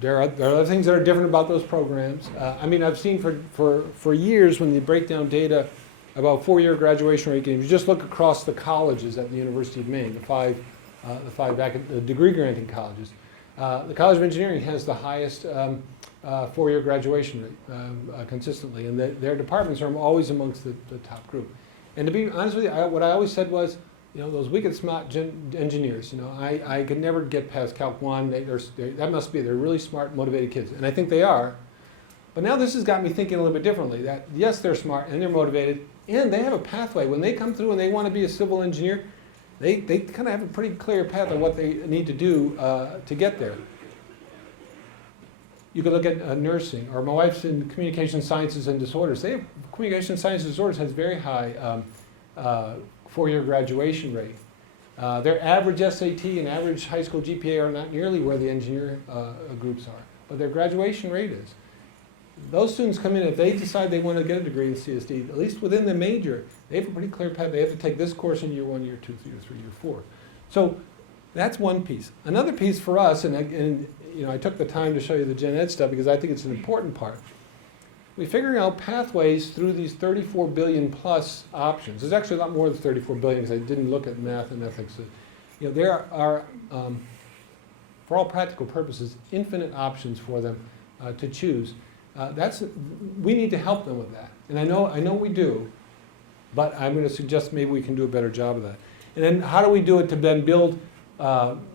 there are other things that are different about those programs. I've seen for years when you break down data about 4-year graduation rate, if you just look across the colleges at the University of Maine, the five degree granting colleges, the College of Engineering has the highest 4-year graduation rate consistently, and their departments are always amongst the top group. And to be honest with you, what I always said was, those wicked smart engineers, I could never get past Calc 1. That must be, they're really smart, motivated kids. And I think they are. But now this has got me thinking a little bit differently, that yes, they're smart and they're motivated, and they have a pathway. When they come through and they want to be a civil engineer, they kind of have a pretty clear path of what they need to do to get there. You could look at nursing, or my wife's in communication sciences and disorders. Communication sciences and disorders has very high 4-year graduation rate. Their average SAT and average high school GPA are not nearly where the engineer groups are, but their graduation rate is. Those students come in, if they decide they want to get a degree in CSD, at least within the major, they have a pretty clear path. They have to take this course in year 1, year 2, year 3, year 4. So that's one piece. Another piece for us, and I took the time to show you the gen ed stuff because I think it's an important part. We're figuring out pathways through these 34 billion plus options. There's actually a lot more than 34 billion because I didn't look at math and ethics. There are, for all practical purposes, infinite options for them to choose. We need to help them with that. And I know we do, but I'm going to suggest maybe we can do a better job of that. And then how do we do it to then build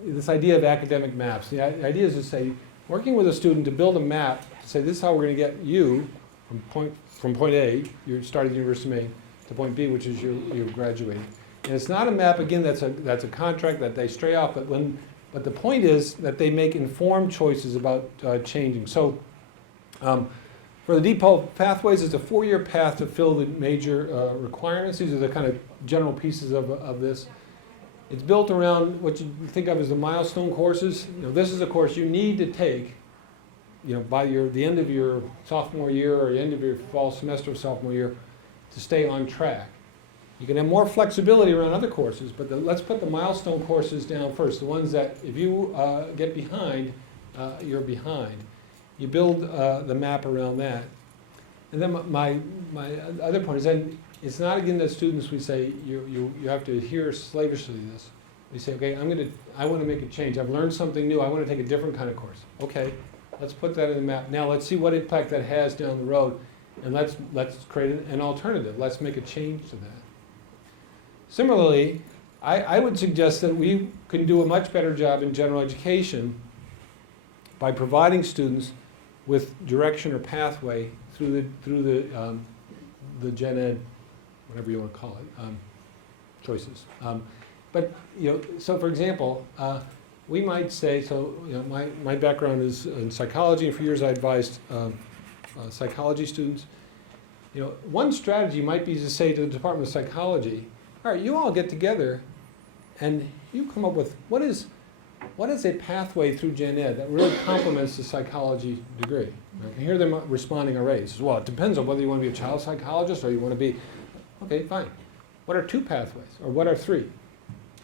this idea of academic maps? The idea is to say, working with a student to build a map, to say this is how we're going to get you from point A, you started at the University of Maine, to point B, which is you're graduating. And it's not a map, again, that's a contract that they stray off, but the point is that they make informed choices about changing. So for the default pathways, it's a 4-year path to fill the major requirements. These are the kind of general pieces of this. It's built around what you think of as the milestone courses. This is a course you need to take by the end of your sophomore year or the end of your fall semester of sophomore year to stay on track. You can have more flexibility around other courses, but let's put the milestone courses down first, the ones that if you get behind, you're behind. You build the map around that. And then my other point is then it's not again that students we say you have to adhere slavishly to this. We say, okay, I want to make a change. I've learned something new. I want to take a different kind of course. Okay, let's put that in the map. Now let's see what impact that has down the road, and let's create an alternative. Let's make a change to that. Similarly, I would suggest that we can do a much better job in general education by providing students with direction or pathway through the gen ed, whatever you want to call it, choices. But so for example, we might say, my background is in psychology, and for years I advised psychology students. One strategy might be to say to the Department of Psychology, all right, you all get together and you come up with what is a pathway through gen ed that really complements the psychology degree. I can hear them responding already. Well, it depends on whether you want to be a child psychologist or you want to be, okay, fine. What are 2 pathways or what are 3?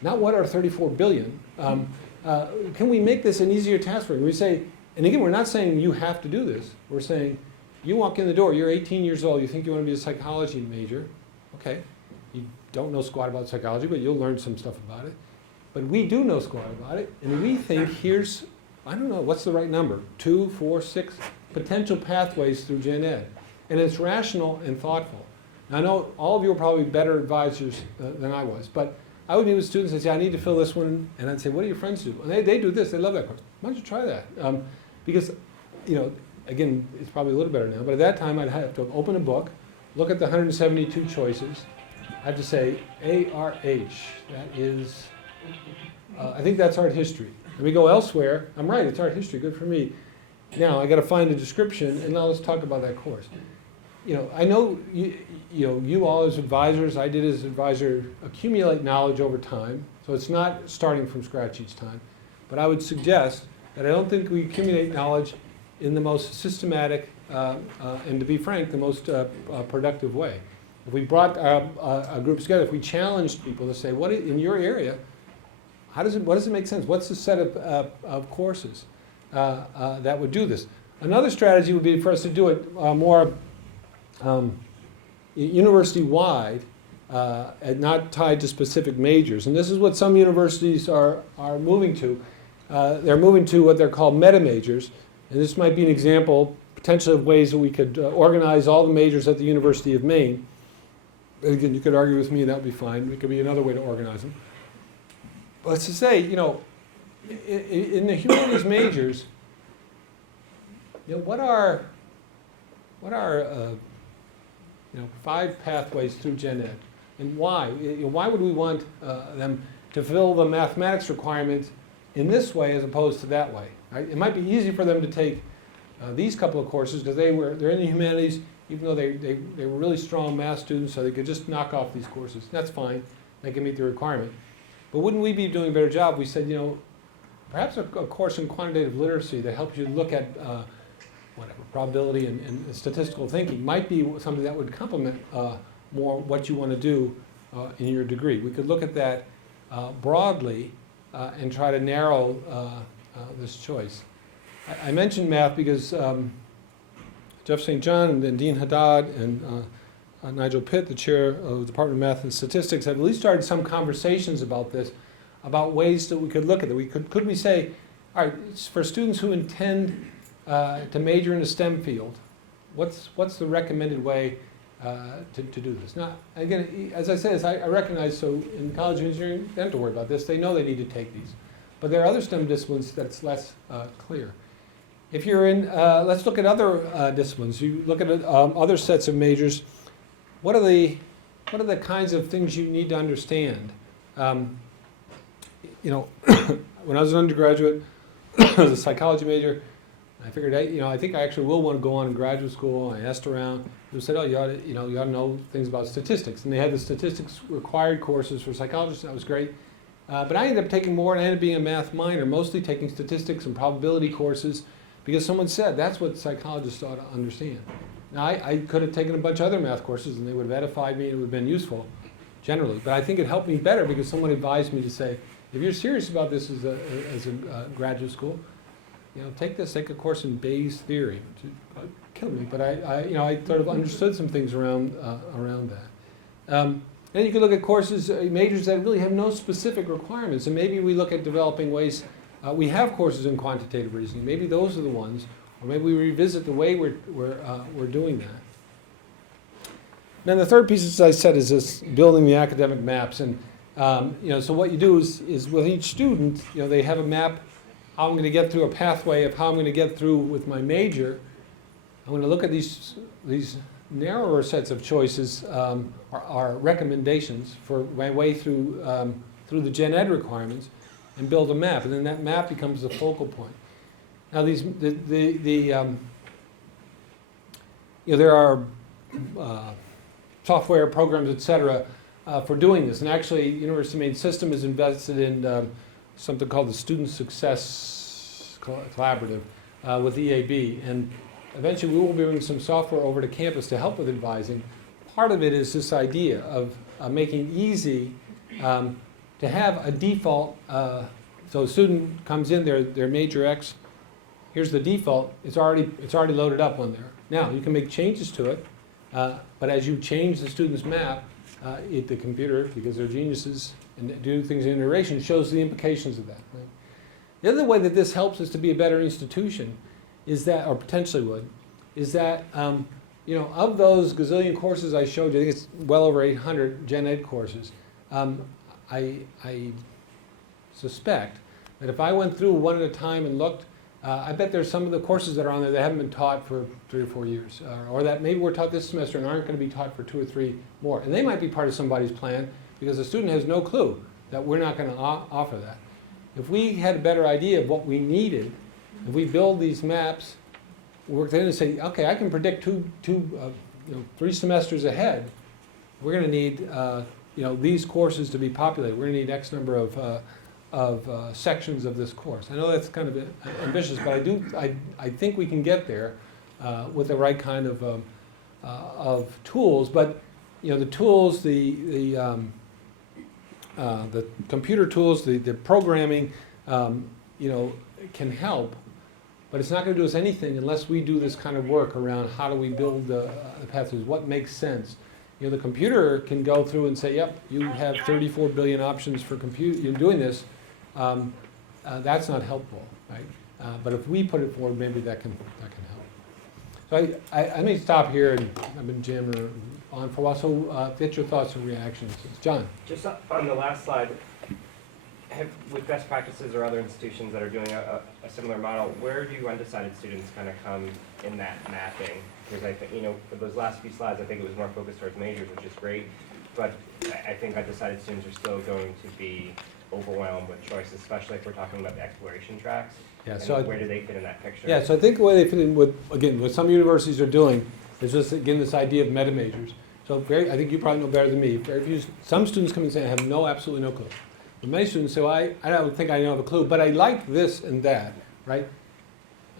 Not what are 34 billion. Can we make this an easier task for you? We say, and again, we're not saying you have to do this. We're saying you walk in the door, you're 18 years old, you think you want to be a psychology major. Okay, you don't know squat about psychology, but you'll learn some stuff about it. But we do know squat about it, and we think here's, I don't know, what's the right number? 2, 4, 6 potential pathways through gen ed. And it's rational and thoughtful. Now, I know all of you are probably better advisors than I was, but I would meet with students and say, I need to fill this one, and I'd say, what do your friends do? And they do this, they love that course. Why don't you try that? Because, again, it's probably a little better now, but at that time I'd have to open a book, look at the 172 choices. I have to say, ARH, that is, I think that's art history. And we go elsewhere, I'm right, it's art history, good for me. Now I got to find a description, and now let's talk about that course. I know you all as advisors, I did as advisor, accumulate knowledge over time, so it's not starting from scratch each time. But I would suggest that I don't think we accumulate knowledge in the most systematic, and to be frank, the most productive way. If we brought groups together, if we challenged people to say, what in your area, what does it make sense? What's the set of courses that would do this? Another strategy would be for us to do it more university-wide and not tied to specific majors. And this is what some universities are moving to. They're moving to what they're called meta-majors. And this might be an example, potentially, of ways that we could organize all the majors at the University of Maine. And again, you could argue with me, that would be fine. It could be another way to organize them. But let's just say, in the humanities majors, what are 5 pathways through gen ed, and why? Why would we want them to fill the mathematics requirement in this way as opposed to that way? Right? It might be easy for them to take these couple of courses because they're in the humanities, even though they were really strong math students, so they could just knock off these courses. That's fine. They can meet the requirement. But wouldn't we be doing a better job? We said, perhaps a course in quantitative literacy that helps you look at probability and statistical thinking might be something that would complement more what you want to do in your degree. We could look at that broadly and try to narrow this choice. I mentioned math because Jeff St. John and then Dean Haddad and Nigel Pitt, the chair of the Department of Math and Statistics, have at least started some conversations about this, about ways that we could look at it. Could we say, all right, for students who intend to major in a STEM field, what's the recommended way to do this? Now, again, as I said, I recognize, so in college engineering, they don't have to worry about this. They know they need to take these. But there are other STEM disciplines that's less clear. If you're in, let's look at other disciplines. You look at other sets of majors. What are the kinds of things you need to understand? When I was an undergraduate, I was a psychology major. I figured, I think I actually will want to go on in graduate school. I asked around. They said, you ought to know things about statistics. And they had the statistics required courses for psychologists. That was great. But I ended up taking more, and I ended up being a math minor, mostly taking statistics and probability courses, because someone said that's what psychologists ought to understand. Now, I could have taken a bunch of other math courses, and they would have edified me, and it would have been useful, generally. But I think it helped me better because someone advised me to say, if you're serious about this as a graduate school, take a course in Bayes' theory. It killed me, but I sort of understood some things around that. Then you can look at courses, majors that really have no specific requirements, and maybe we look at developing ways. We have courses in quantitative reasoning. Maybe those are the ones, or maybe we revisit the way we're doing that. Then the third piece, as I said, is this building the academic maps, and so what you do is with each student, they have a map. How I'm going to get through a pathway of how I'm going to get through with my major. I'm going to look at these narrower sets of choices, are recommendations for my way through the gen ed requirements, and build a map, and then that map becomes the focal point. Now there are software programs, etc., for doing this, and actually, University of Maine System is invested in something called the Student Success Collaborative with EAB, and eventually we will be bringing some software over to campus to help with advising. Part of it is this idea of making it easy to have a default. So a student comes in, their major X, here's the default, it's already loaded up on there. Now, you can make changes to it, but as you change the student's map, the computer, because they're geniuses and do things in iteration, shows the implications of that. Right? The other way that this helps us to be a better institution is that, or potentially would, is that of those gazillion courses I showed you, I think it's well over 800 gen ed courses. I suspect that if I went through one at a time and looked, I bet there's some of the courses that are on there that haven't been taught for 3 or 4 years, or that maybe were taught this semester and aren't going to be taught for 2 or 3 more. And they might be part of somebody's plan because the student has no clue that we're not going to offer that. If we had a better idea of what we needed, if we build these maps, work in and say, okay, I can predict 3 semesters ahead, we're going to need these courses to be populated. We're going to need X number of sections of this course. I know that's kind of ambitious, but I think we can get there with the right kind of tools. But the tools, the computer tools, the programming, can help. But it's not going to do us anything unless we do this kind of work around how do we build the pathways, what makes sense. The computer can go through and say, yep, you have 34 billion options for you're doing this. That's not helpful, right? But if we put it forward, maybe that can help. So I may stop here, and I've been jamming on for a while. So get your thoughts and reactions. John. Just on the last slide, with best practices or other institutions that are doing a similar model, where do undecided students kind of come in that mapping? Because I think, for those last few slides, I think it was more focused towards majors, which is great. But I think undecided students are still going to be overwhelmed with choice, especially if we're talking about the exploration tracks. Yeah, so where do they fit in that picture? Yeah, so I think the way they fit in what some universities are doing is just, again, this idea of meta majors. So I think you probably know better than me. Some students come and say, I have absolutely no clue. But many students say, well, I don't think I don't have a clue, but I like this and that, right?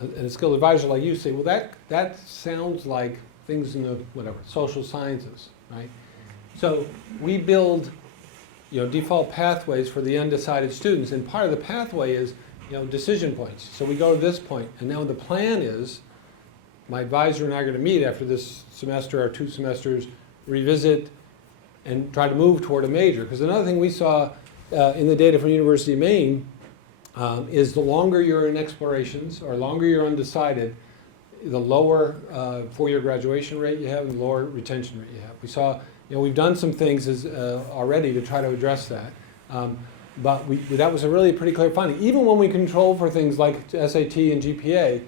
And a skilled advisor like you say, well, that sounds like things in the, social sciences, right? So we build, default pathways for the undecided students, and part of the pathway is decision points. So we go to this point, and now the plan is, my advisor and I are going to meet after this semester or 2 semesters, revisit and try to move toward a major. Because another thing we saw in the data from University of Maine is the longer you're in explorations or longer you're undecided, the lower 4-year graduation rate you have and the lower retention rate you have. We saw, we've done some things already to try to address that. But that was a really pretty clear finding. Even when we control for things like SAT and GPA,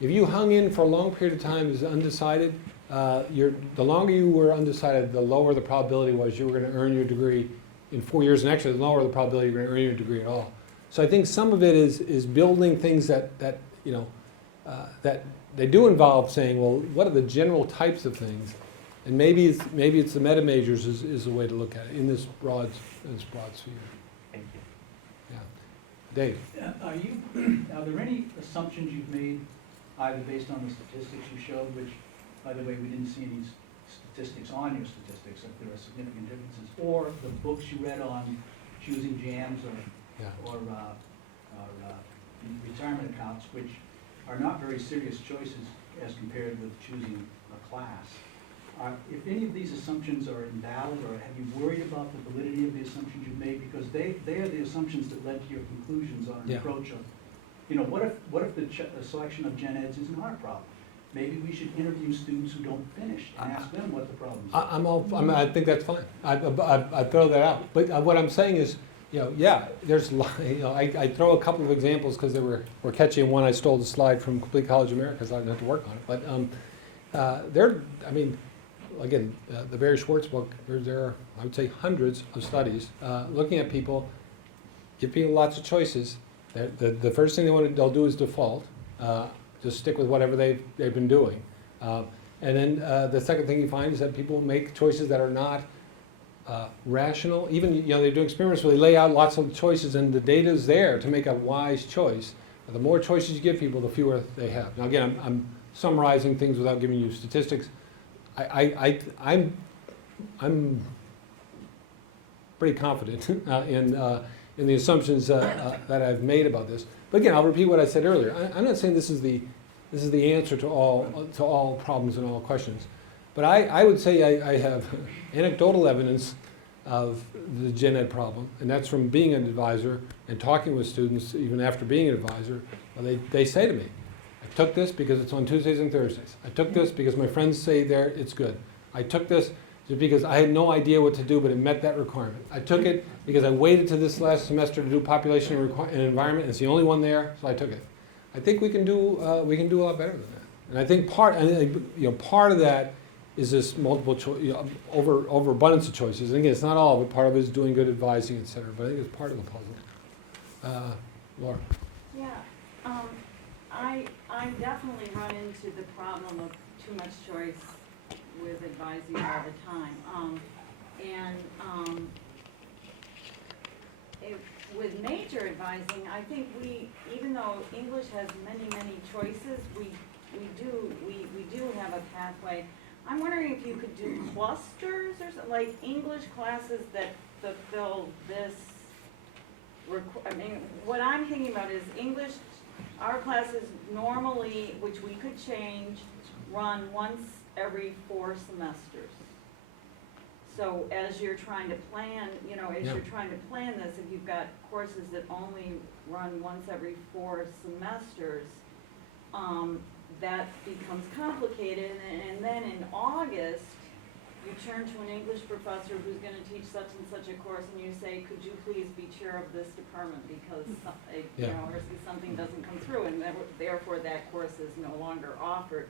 if you hung in for a long period of time as undecided, the longer you were undecided, the lower the probability was you were going to earn your degree in 4 years, and actually the lower the probability you're going to earn your degree at all. So I think some of it is building things that they do involve saying, well, what are the general types of things? And maybe it's the meta majors is a way to look at it in this broad sphere. Thank you. Yeah, Dave. Are there any assumptions you've made, either based on the statistics you showed, which, by the way, we didn't see any statistics on your statistics, if there are significant differences, or the books you read on choosing jams or retirement accounts, which are not very serious choices as compared with choosing a class? If any of these assumptions are invalid, or have you worried about the validity of the assumptions you've made? Because they are the assumptions that led to your conclusions on an approach of, what if the selection of gen eds isn't our problem? Maybe we should interview students who don't finish and ask them what the problems are. I think that's fine. I throw that out. But what I'm saying is, there's, I throw a couple of examples because they were catchy, and one I stole the slide from Complete College America, so I didn't have to work on it. But again, the Barry Schwartz book, there are, I would say, hundreds of studies looking at people, give people lots of choices. The first thing they'll do is default, just stick with whatever they've been doing. And then the second thing you find is that people make choices that are not rational. Even, they do experiments where they lay out lots of choices and the data is there to make a wise choice. But the more choices you give people, the fewer they have. Now again, I'm summarizing things without giving you statistics. I'm pretty confident in the assumptions that I've made about this. But again, I'll repeat what I said earlier. I'm not saying this is the answer to all problems and all questions. But I would say I have anecdotal evidence of the gen ed problem, and that's from being an advisor and talking with students even after being an advisor. They say to me, I took this because it's on Tuesdays and Thursdays. I took this because my friends say there it's good. I took this just because I had no idea what to do, but it met that requirement. I took it because I waited to this last semester to do population and environment, and it's the only one there, so I took it. I think we can do a lot better than that. And I think part of that is this multiple choice, overabundance of choices. And again, it's not all of it. Part of it is doing good advising, et cetera. But I think it's part of the puzzle. Laura. Yeah, I definitely run into the problem of too much choice with advising all the time. With major advising, I think even though English has many choices, we do have a pathway. I'm wondering if you could do clusters or something, like English classes that fulfill this. What I'm thinking about is English. Our classes normally, which we could change, run once every 4 semesters. So as you're trying to plan, you're trying to plan this, if you've got courses that only run once every 4 semesters, that becomes complicated. And then in August, you turn to an English professor who's going to teach such and such a course, and you say, could you please be chair of this department because or something doesn't come through, and therefore that course is no longer offered.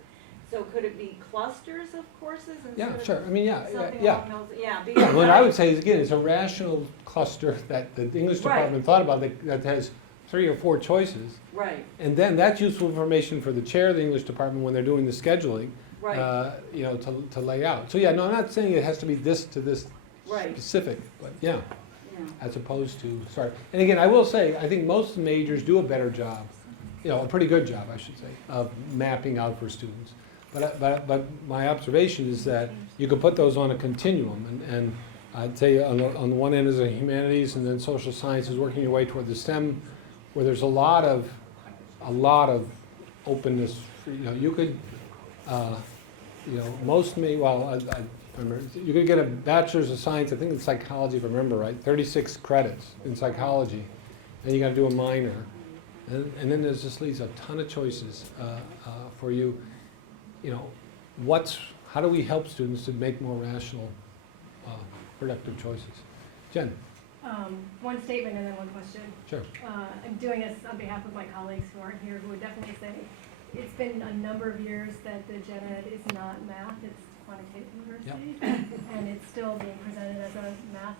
So could it be clusters of courses instead of Sure. something along those? Because what I would say is, again, it's a rational cluster that the English department thought about that has 3 or 4 choices. Right. And then that's useful information for the chair of the English department when they're doing the scheduling. Right. To lay out. So I'm not saying it has to be this to this specific, but as opposed to And again, I will say, I think most majors do a better job, a pretty good job, I should say, of mapping out for students. But my observation is that you could put those on a continuum, and I'd say on the one end is the humanities, and then social sciences, working your way toward the STEM where there's a lot of openness. You could, I remember, you could get a bachelor's of science, I think in psychology, if I remember right, 36 credits in psychology, and you got to do a minor, and then there's just leaves a ton of choices for you. How do we help students to make more rational, productive choices? Jen? One statement and then one question. Sure. I'm doing this on behalf of my colleagues who aren't here, who would definitely say it's been a number of years that the gen ed is not math, it's quantitative literacy. And it's still being presented as a math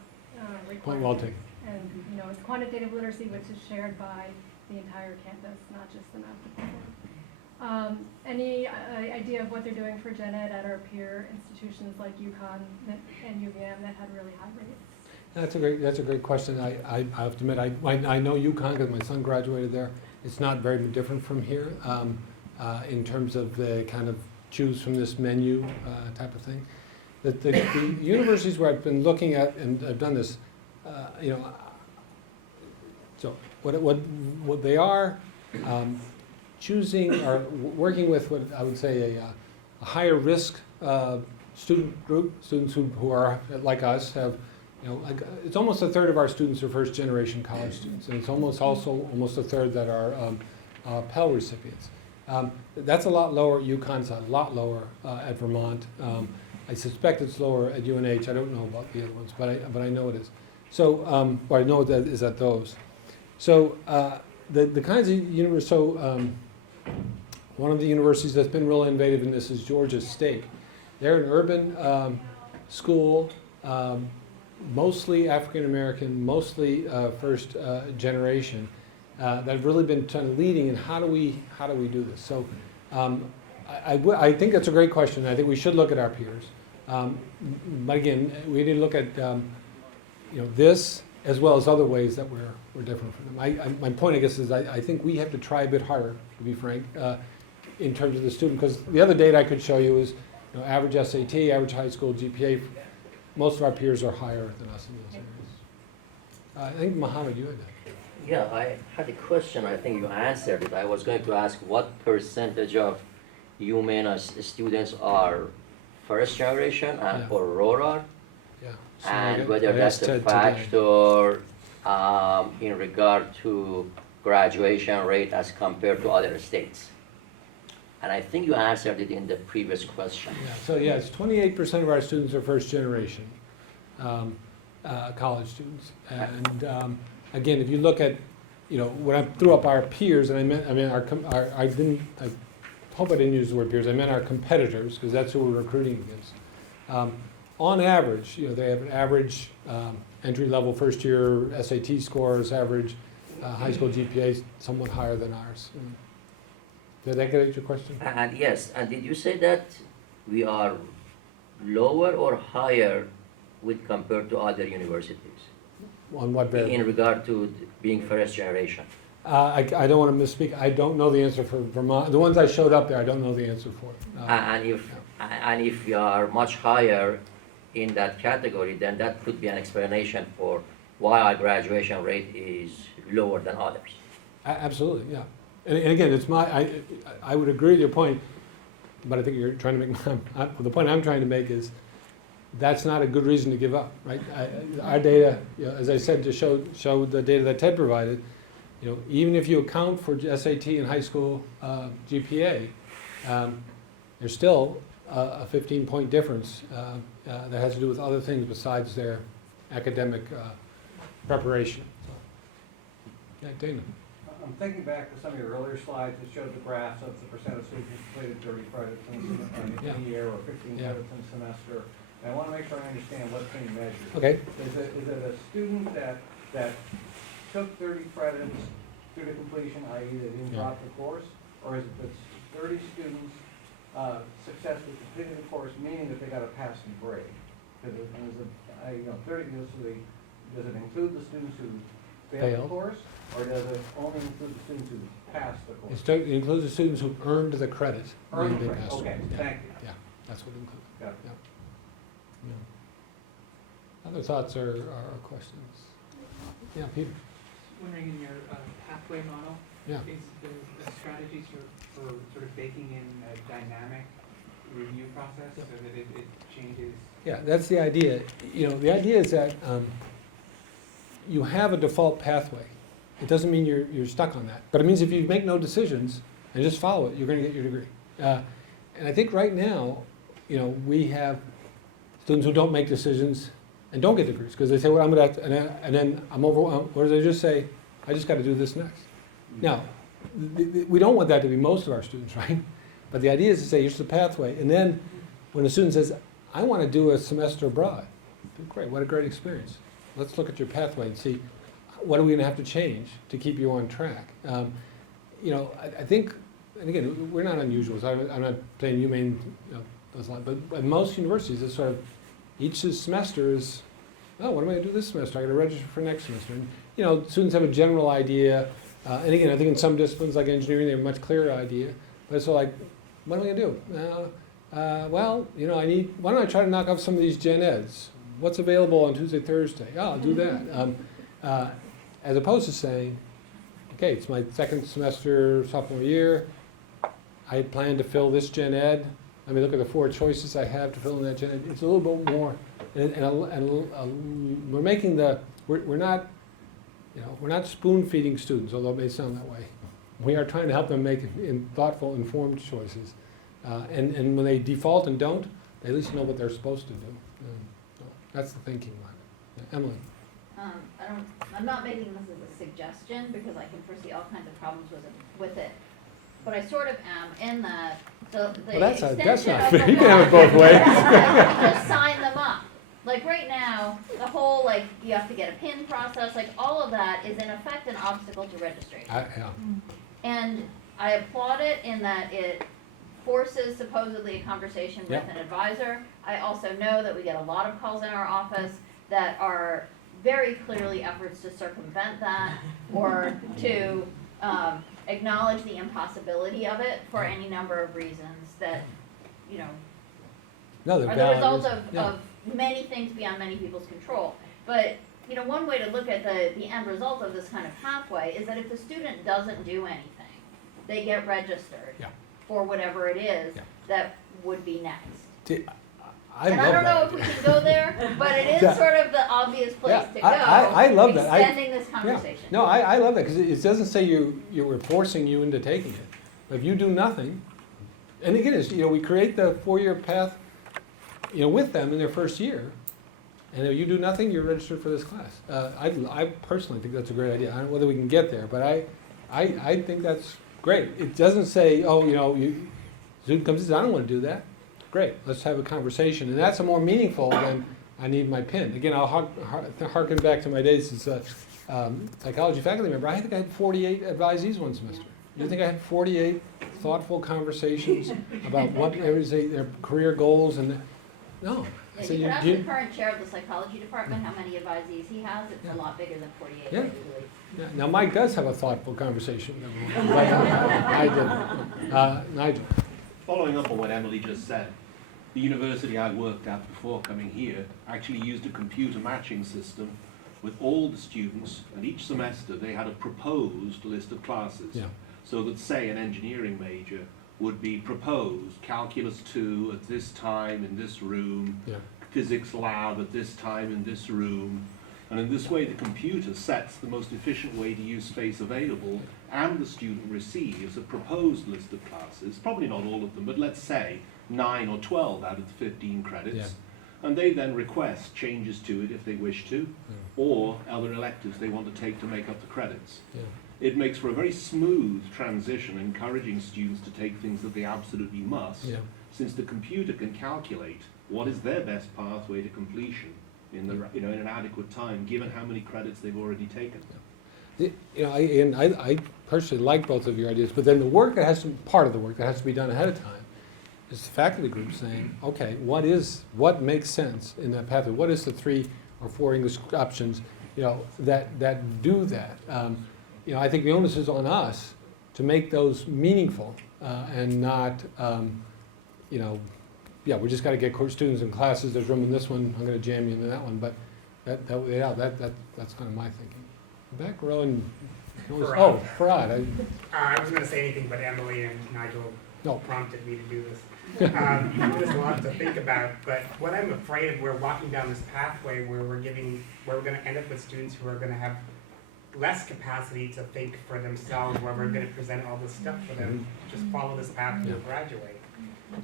requirement. Point well taken. And, it's quantitative literacy, which is shared by the entire campus, not just the math department. Any idea of what they're doing for gen ed at our peer institutions like UConn and UVM that had really high rates? That's a great question. I have to admit, I know UConn because my son graduated there. It's not very different from here in terms of the kind of choose from this menu type of thing. The universities where I've been looking at, and I've done this, so what they are choosing or working with what I would say a higher risk student group, students who are like us have. It's almost a third of our students are first generation college students, and it's almost a third that are Pell recipients. That's a lot lower at UConn, it's a lot lower at Vermont. I suspect it's lower at UNH. I don't know about the other ones, but I know it is. So, I know that is at those. So the kinds of universities. So one of the universities that's been real innovative in this is Georgia State. They're an urban school. Mostly African American, mostly first generation, that have really been kind of leading in how do we do this. So I think that's a great question. I think we should look at our peers, but again, we need to look at this as well as other ways that we're different from them. My point, I guess, is I think we have to try a bit harder, to be frank, in terms of the student, because the other data I could show you is average SAT, average high school GPA. Most of our peers are higher than us in those areas. I think, Mohammed, you had that. Yeah, I had a question. I think you answered it. I was going to ask what percentage of UMass students are first generation and or rural, Yeah. So and I whether asked that's a Ted today. factor in regard to graduation rate as compared to other states. And I think you answered it in the previous question. Yeah, so it's 28% of our students are first generation college students. And again, if you look at, when I threw up our peers, and I hope I didn't use the word peers, I meant our competitors, because that's who we're recruiting against. On average, they have an average entry-level first-year SAT scores, average high school GPA somewhat higher than ours. Did that get at your question? And yes, and did you say that we are lower or higher with compared to other universities On what variable? in regard to being first generation? I don't want to misspeak. I don't know the answer for Vermont. The ones I showed up there, I don't know the answer for. And if we are much higher in that category, then that could be an explanation for why our graduation rate is lower than others. Absolutely, yeah. And again, I would agree with your point, but I think you're trying to make, the point I'm trying to make is that's not a good reason to give up, right? Our data, as I said, to show the data that Ted provided, even if you account for SAT and high school GPA, there's still a 15-point difference that has to do with other things besides their academic preparation. So, yeah, Dana. I'm thinking back to some of your earlier slides that showed the graphs of the percent of students who completed 30 credits in a year or 15 Yeah. credits in a semester. And I want to make sure I understand what's being measured. Okay. Is it a student that took 30 credits through to completion, i.e. they didn't Yeah. drop the course? Or is it that 30 students successfully completed the course, meaning that they got a passing grade? Because it, 30, does it include the students who failed the Failed. course? Or does it only include the students who passed the course? It includes the students who earned the credit. Earned when they credit, passed. okay, Yeah, thank you. Yeah, that's what it includes. Got it. Yeah. Other thoughts or questions? Yeah, Peter? wondering in your pathway model, Yeah. is the strategies for sort of baking in a dynamic review process so that it changes? Yeah, that's the idea. The idea is that you have a default pathway. It doesn't mean you're stuck on that, but it means if you make no decisions and just follow it, you're going to get your degree. And I think right now, we have students who don't make decisions and don't get degrees because they say, well, I'm going to, and then I'm overwhelmed. Or they just say, I just got to do this next. Now, we don't want that to be most of our students, right? But the idea is to say, here's the pathway. And then when a student says, I want to do a semester abroad, great, what a great experience. Let's look at your pathway and see what are we going to have to change to keep you on track. I think, and again, we're not unusual. So I'm not saying UMaine does a lot, but at most universities, it's sort of each semester is, oh, what am I going to do this semester? I got to register for next semester. And students have a general idea. And again, I think in some disciplines like engineering, they have a much clearer idea. But it's like, what am I going to do? Why don't I try to knock off some of these gen eds? What's available on Tuesday, Thursday? Oh, I'll do that. As opposed to saying, okay, it's my second semester, sophomore year. I plan to fill this gen ed. Let me look at the 4 choices I have to fill in that gen ed. It's a little bit more, and we're making we're not spoon feeding students, although it may sound that way. We are trying to help them make thoughtful, informed choices. And when they default and don't, they at least know what they're supposed to do. So that's the thinking behind it. Yeah, Emily. I'm not making this as a suggestion because I can foresee all kinds of problems with it. But I sort of am in that the Well, that's extension not of fair. the You can have it law- both ways. Just sign them up. Like right now, the whole you have to get a PIN process, all of that is in effect an obstacle to registration. Yeah. And I applaud it in that it forces supposedly a conversation with Yeah. an advisor. I also know that we get a lot of calls in our office that are very clearly efforts to circumvent that or to acknowledge the impossibility of it for any number of reasons that, No, they're are the result valid. of many things beyond many people's control. But, one way to look at the end result of this kind of pathway is that if the student doesn't do anything, they get registered Yeah. for whatever it is Yeah. that would be next. I And love I don't know that if we idea. can go there, but it is Yeah. sort of the obvious place Yeah, to go. I love that. Extending this Yeah. conversation. No, I love that because it doesn't say we're forcing you into taking it. But if you do nothing, and again, we create the 4-year path, with them in their first year, and if you do nothing, you're registered for this class. I personally think that's a great idea. I don't know whether we can get there, but I think that's great. It doesn't say, student comes and says, I don't want to do that. Great, let's have a conversation. And that's a more meaningful than I need my PIN. Again, I'll harken back to my days as a psychology faculty member. I think I had 48 advisees one semester. You think I had 48 thoughtful conversations about what their career goals and no. Yeah, So you can ask you- the current chair of the psychology department how many advisees he has. It's a lot bigger than 48, Yeah. I believe. Yeah, now Mike does have a thoughtful conversation. But I didn't. Nigel. Following up on what Emily just said, the university I worked at before coming here actually used a computer matching system with all the students, and each semester they had a proposed list of classes. Yeah. So that, say, an engineering major would be proposed calculus 2 at this time in this room, Yeah. physics lab at this time in this room. And in this way, the computer sets the most efficient way to use space available, and the student receives a proposed list of classes, probably not all of them, but let's say 9 or 12 out of the 15 credits. Yeah. And they then request changes to it if they wish to, or other electives they want to take to make up the credits. Yeah. It makes for a very smooth transition, encouraging students to take things that they absolutely must, Yeah. since the computer can calculate what is their best pathway to completion in an adequate time, given how many credits they've already taken. I personally like both of your ideas, but then part of the work that has to be done ahead of time is the faculty group saying, okay, what makes sense in that pathway? What is the 3 or 4 English options, that do that? I think the onus is on us to make those meaningful and not, we just got to get students in classes. There's room in this one. I'm going to jam you into that one, but that's kind of my thinking. Back row and, Farad. oh, Farad, I wasn't gonna say anything, but Emily and Nigel No. prompted me to do this. There's a lot to think about, but what I'm afraid of, we're walking down this pathway where we're gonna end up with students who are gonna have less capacity to think for themselves, where we're gonna present all this stuff for them, just follow this path and you'll graduate.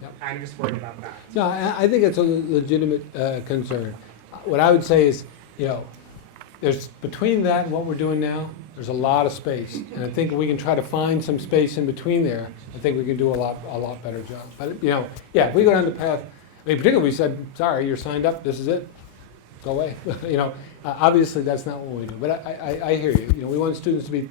Yep. I'm just worried about that. no, I think it's a legitimate concern. What I would say is, there's, between that and what we're doing now, there's a lot of space. And I think if we can try to find some space in between there, I think we can do a lot better job. But, yeah, if we go down the path, I mean, particularly we said, sorry, you're signed up, this is it, go away. Obviously that's not what we do. But I hear you. We want students to be,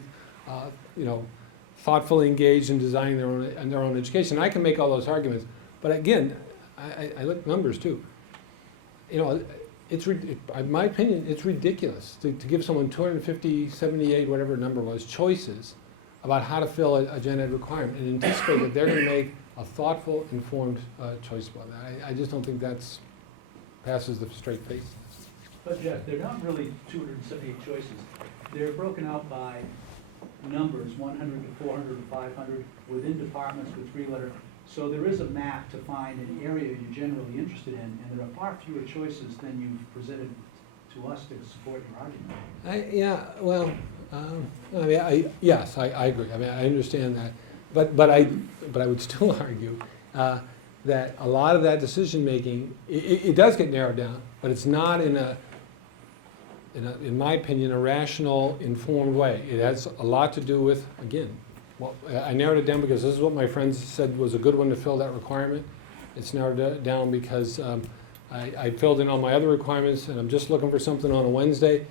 thoughtfully engaged in designing their own education. I can make all those arguments. But again, I look at numbers too. In my opinion, it's ridiculous to give someone 250, 78, whatever number was, choices about how to fill a gen ed requirement and anticipate that they're going to make a thoughtful, informed choice about that. I just don't think that's passes the straight face. But Jeff, they're not really 278 choices. They're broken out by numbers, 100 to 400 to 500, within departments with 3-letter. So there is a map to find an area you're generally interested in, and there are far fewer choices than you've presented to us to support your argument. Yes, I agree. I mean, I understand that, but I would still argue that a lot of that decision making, it does get narrowed down, but it's not in my opinion, a rational, informed way. It has a lot to do with, again, well, I narrowed it down because this is what my friends said was a good one to fill that requirement. It's narrowed it down because I filled in all my other requirements and I'm just looking for something on a Wednesday.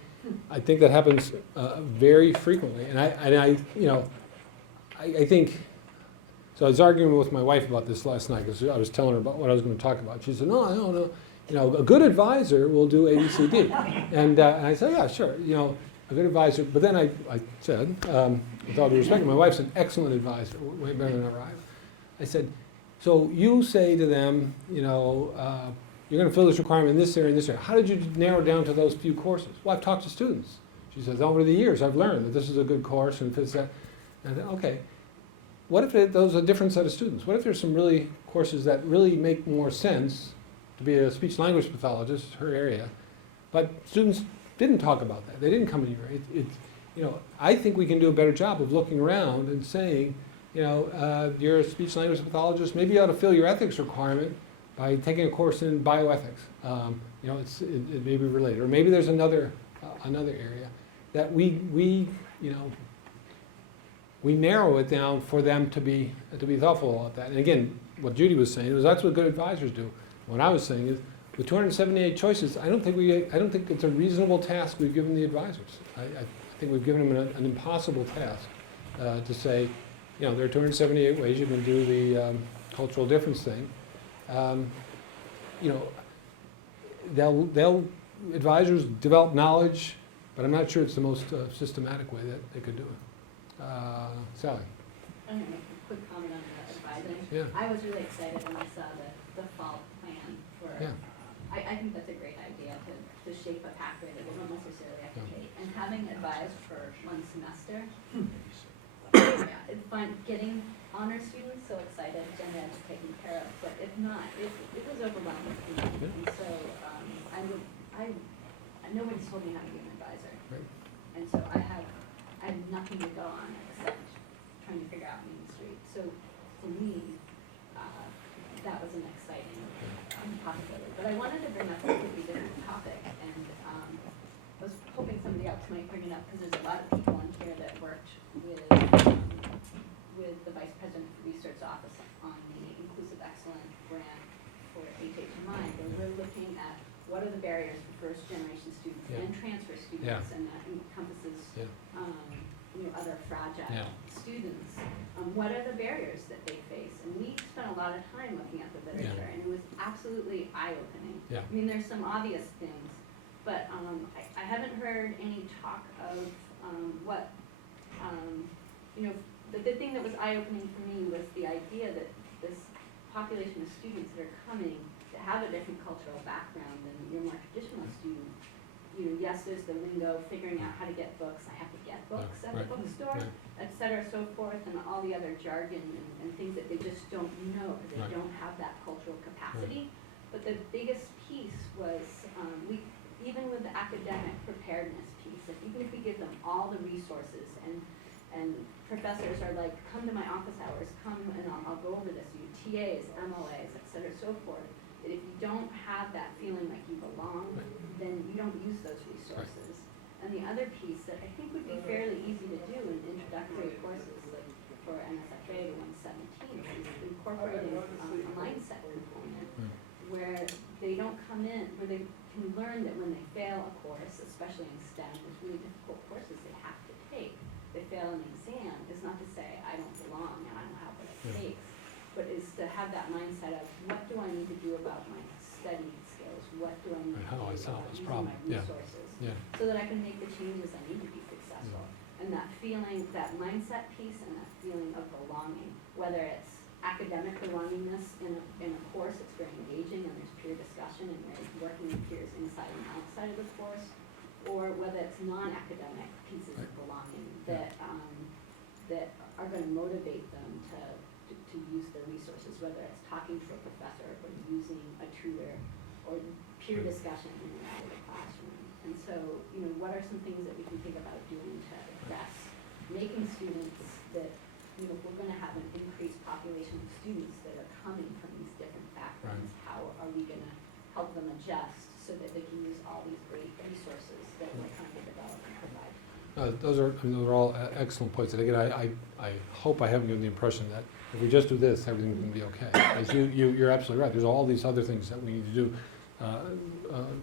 I think that happens very frequently, and I think. So I was arguing with my wife about this last night because I was telling her about what I was going to talk about. She said, no. A good advisor will do A, B, C, D. And I said, yeah, sure, a good advisor. But then I said, with all due respect, my wife's an excellent advisor, way better than ever. I said, so you say to them, you're going to fill this requirement in this area and this area. How did you narrow down to those few courses? Well, I've talked to students. She says, over the years, I've learned that this is a good course and fits that. And I said, okay, what if those are a different set of students? What if there's some really courses that really make more sense to be a speech-language pathologist, her area, but students didn't talk about that. They didn't come in here. I think we can do a better job of looking around and saying, you're a speech-language pathologist, maybe you ought to fill your ethics requirement by taking a course in bioethics. It may be related. Or maybe there's another area that we narrow it down for them to be thoughtful about that. And again, what Judy was saying was that's what good advisors do. What I was saying is, with 278 choices, I don't think it's a reasonable task we've given the advisors. I think we've given them an impossible task to say, there are 278 ways you can do the cultural difference thing. They'll advisors develop knowledge, but I'm not sure it's the most systematic way that they could do it. Sally. I'm gonna make a quick comment on the advising. Yeah. I was really excited when I saw the fall plan for, Yeah. I think that's a great idea to shape a pathway that we don't necessarily have to Yeah. take. And having advised for one semester, yeah, it's fun getting honor students so excited, Gen Ed's taken care of, but if not, it was overwhelming for me. And so, nobody's told me how to be an advisor. Right. And so I have nothing to go on except trying to figure out Main Street. So for me, that was an exciting possibility. But I wanted to bring up a completely different topic, and I was hoping somebody else might bring it up because there's a lot of people on here that worked with the Vice President for Research Office on the Inclusive Excellence grant for HHMI. They were looking at what are the barriers for first-generation students Yeah. and transfer students, and that encompasses Yeah. other fragile Yeah. students. What are the barriers that they face? And we spent a lot of time looking at the literature, and it was absolutely eye-opening. Yeah. I mean, there's some obvious things, but I haven't heard any talk of the thing that was eye-opening for me was the idea that this population of students that are coming that have a different cultural background than your more traditional student, yes, there's the lingo, figuring out how to get books, I have to get books at the right, bookstore, right. et cetera, so forth, and all the other jargon and things that they just don't know, because Right. they don't have that cultural capacity. But the biggest piece was, even with the academic preparedness piece, even if we give them all the resources and professors are like, come to my office hours, come and I'll go over this, you TAs, MLAs, et cetera, so forth, that if you don't have that feeling like you belong, then you don't use those resources. And the other piece that I think would be fairly easy to do in introductory courses, like for NSFA to 117, is incorporating a mindset component where they don't come in, where they can learn that when they fail a course, especially in STEM, there's really difficult courses they have to take. They fail an exam, is not to say I don't belong and I don't have what it takes, but is to have that mindset of what do I need to do about my studying skills? What do I need to Right, how do I do solve about this using problem? my Yeah. resources? Yeah. So that I can make the changes I need to be successful. And that feeling, that mindset piece and that feeling of belonging, whether it's academic belongingness in a course, it's very engaging and there's peer discussion and you're working with peers inside and outside of the course, or whether it's non-academic pieces of belonging that are going to motivate them to use the resources, whether it's talking to a professor or using a tutor or peer discussion in and out of the classroom. And so, what are some things that we can think about doing to address making students that, if we're going to have an increased population of students that are coming from these different backgrounds, how are we going to help them adjust so that they can use all these great resources that we're trying to develop and provide? Those are all excellent points. And again, I hope I haven't given the impression that if we just do this, everything's going to be okay. As you're absolutely right. There's all these other things that we need to do.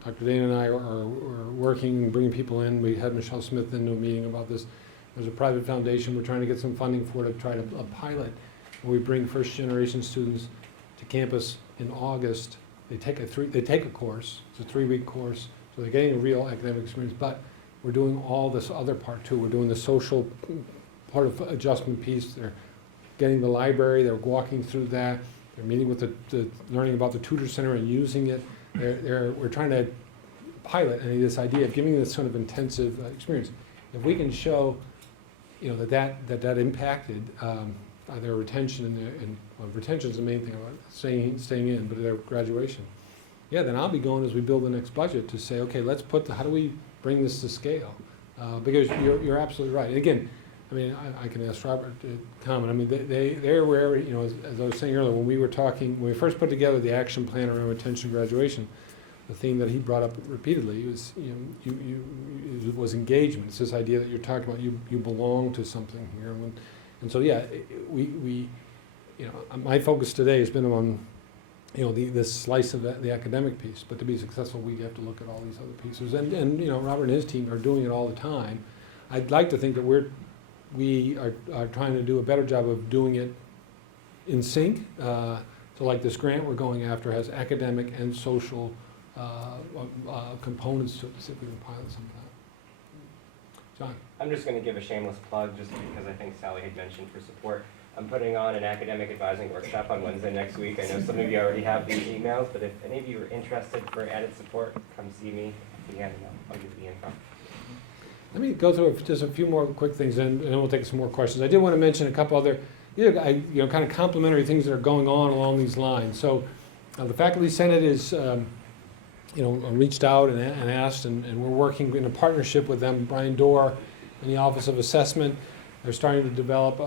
Dr. Dana and I are working, bringing people in. We had Michelle Smith into a meeting about this. There's a private foundation we're trying to get some funding for to try to a pilot. Where we bring first generation students to campus in August. They take a course. It's a 3-week course, so they're getting a real academic experience. But we're doing all this other part too. We're doing the social part of adjustment piece. They're getting the library. They're walking through that. They're meeting with the learning about the tutor center and using it. We're trying to pilot this idea of giving this sort of intensive experience. If we can show, that impacted their retention and retention is the main thing about staying in, but their graduation. Yeah, then I'll be going as we build the next budget to say, okay, let's how do we bring this to scale? Because you're absolutely right. And again, I can ask Robert to comment. They're where, as I was saying earlier, when we first put together the action plan around retention and graduation, the theme that he brought up repeatedly was engagement. It's this idea that you're talking about you belong to something here. And so, yeah, my focus today has been on, this slice of the academic piece. But to be successful, we have to look at all these other pieces. And Robert and his team are doing it all the time. I'd like to think that we are trying to do a better job of doing it in sync. So like this grant we're going after has academic and social components to it, to see if we can pilot some of that. John? I'm just going to give a shameless plug just because I think Sally had mentioned for support. I'm putting on an academic advising workshop on Wednesday next week. I know some of you already have these emails, but if any of you are interested for added support, come see me at the end and I'll give the info. Let me go through just a few more quick things and then we'll take some more questions. I did want to mention a couple other kind of complementary things that are going on along these lines. So the Faculty Senate is reached out and asked, and we're working in a partnership with them, Brian Dorr in the Office of Assessment. They're starting to develop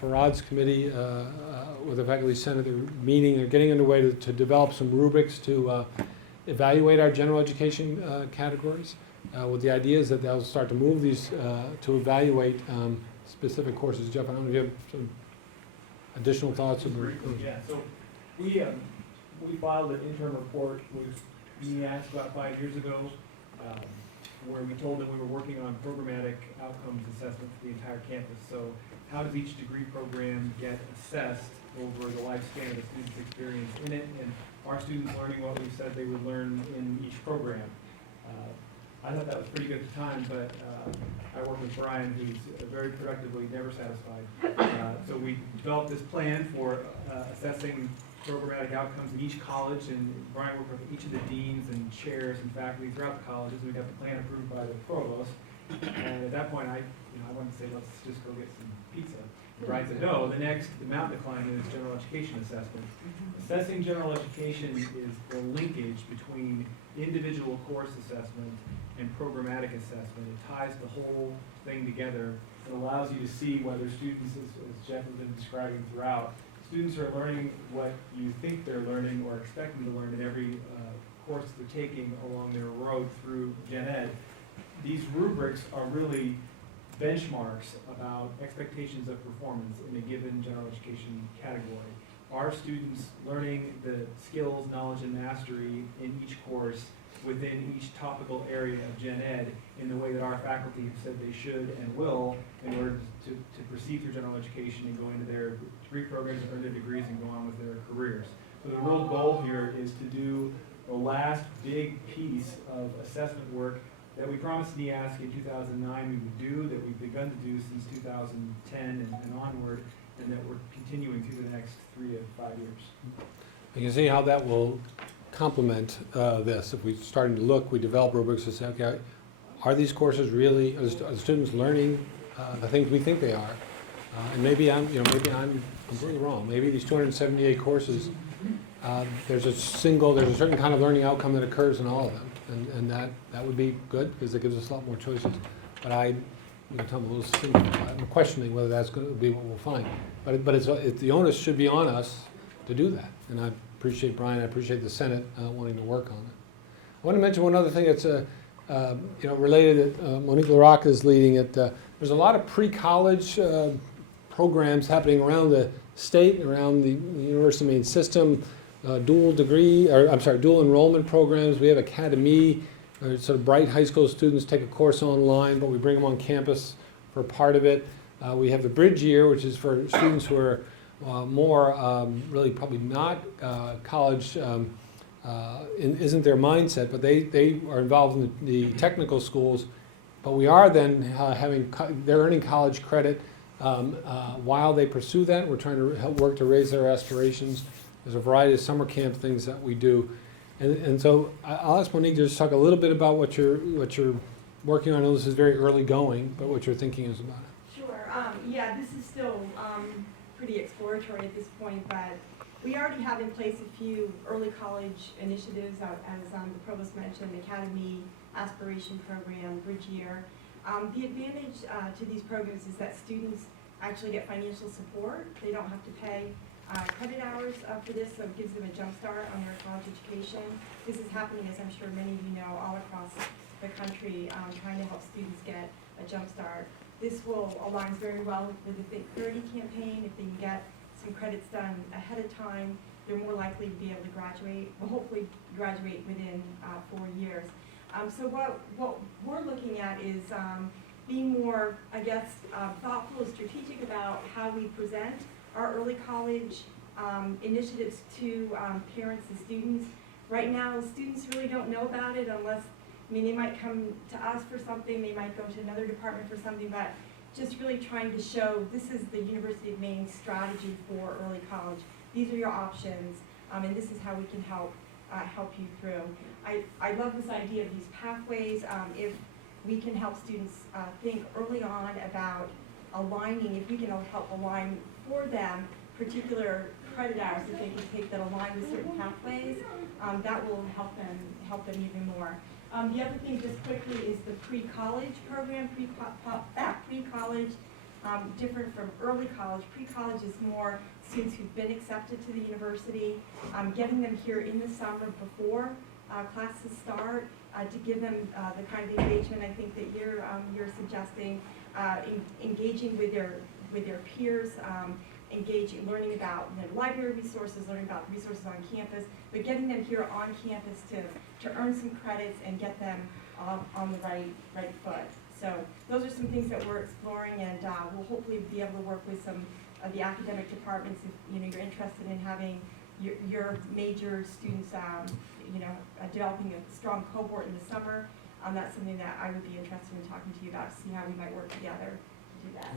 Farad's committee with the Faculty Senate. They're meeting, they're getting underway to develop some rubrics to evaluate our general education categories. With the idea is that they'll start to move these to evaluate specific courses. Jeff, I don't know if you have some additional thoughts? Yeah, so we filed an interim report, which we asked about 5 years ago, where we told them we were working on programmatic outcomes assessment for the entire campus. So how does each degree program get assessed over the lifespan of the student's experience in it, and are students learning what we said they would learn in each program? I thought that was pretty good at the time, but I work with Brian, who's very productively never satisfied. So we developed this plan for assessing programmatic outcomes in each college, and Brian worked with each of the deans and chairs and faculty throughout the colleges. We got the plan approved by the provost, and at that point, I wanted to say, let's just go get some pizza. Brian said, no, the mountain to climb is general education assessment. Assessing general education is the linkage between individual course assessment and programmatic assessment. It ties the whole thing together. It allows you to see whether students, as Jeff has been describing throughout, students are learning what you think they're learning or expect them to learn in every course they're taking along their road through Gen Ed. These rubrics are really benchmarks about expectations of performance in a given general education category. Are students learning the skills, knowledge, and mastery in each course within each topical area of Gen Ed in the way that our faculty have said they should and will in order to proceed through general education and go into their degree programs, earn their degrees, and go on with their careers? So the real goal here is to do the last big piece of assessment work that we promised NEASC in 2009 we would do, that we've begun to do since 2010 and onward, and that we're continuing through the next 3 to 5 years. You can see how that will complement this. If we're starting to look, we develop rubrics to say, okay, are these courses really, are the students learning the things we think they are? And maybe I'm completely wrong. Maybe these 278 courses, there's a certain kind of learning outcome that occurs in all of them. And that would be good because it gives us a lot more choices. But I'm questioning whether that's going to be what we'll find. But the onus should be on us to do that. And I appreciate Brian. I appreciate the Senate wanting to work on it. I want to mention one other thing that's related. That Monique LaRocque is leading it. There's a lot of pre-college programs happening around the state, around the University of Maine system. Dual enrollment programs. We have Academy, sort of bright high school students take a course online, but we bring them on campus for part of it. We have the Bridge Year, which is for students who are more really probably not college isn't their mindset, but they are involved in the technical schools. But we are then they're earning college credit while they pursue that. We're trying to help work to raise their aspirations. There's a variety of summer camp things that we do. And so I'll ask Monique to just talk a little bit about what you're working on. I know this is very early going, but what your thinking is about it. Sure. Yeah, this is still pretty exploratory at this point, but we already have in place a few early college initiatives, as the provost mentioned, Academy, Aspiration Program, Bridge Year. The advantage to these programs is that students actually get financial support. They don't have to pay credit hours for this, so it gives them a jump start on their college education. This is happening, as I'm sure many of you know, all across the country, trying to help students get a jump start. This will align very well with the Think 30 campaign. If they can get some credits done ahead of time, they're more likely to be able to graduate, well, hopefully graduate within 4 years. So what we're looking at is being more, I guess, thoughtful and strategic about how we present our early college initiatives to parents and students. Right now, students really don't know about it unless, they might come to us for something, they might go to another department for something, but just really trying to show this is the University of Maine strategy for early college. These are your options, and this is how we can help you through. I love this idea of these pathways. If we can help students think early on about aligning, if we can help align for them particular credit hours that they can take that align with certain pathways, that will help them even more. The other thing, just quickly, is the pre-college program. Pre-college, different from early college. Pre-college is more students who've been accepted to the university, getting them here in the summer before classes start, to give them the kind of engagement I think that you're suggesting, engaging with their peers, learning about library resources, learning about resources on campus, but getting them here on campus to earn some credits and get them on the right foot. So those are some things that we're exploring, and we'll hopefully be able to work with some of the academic departments if you're interested in having your major students developing a strong cohort in the summer. That's something that I would be interested in talking to you about, to see how we might work together to do that.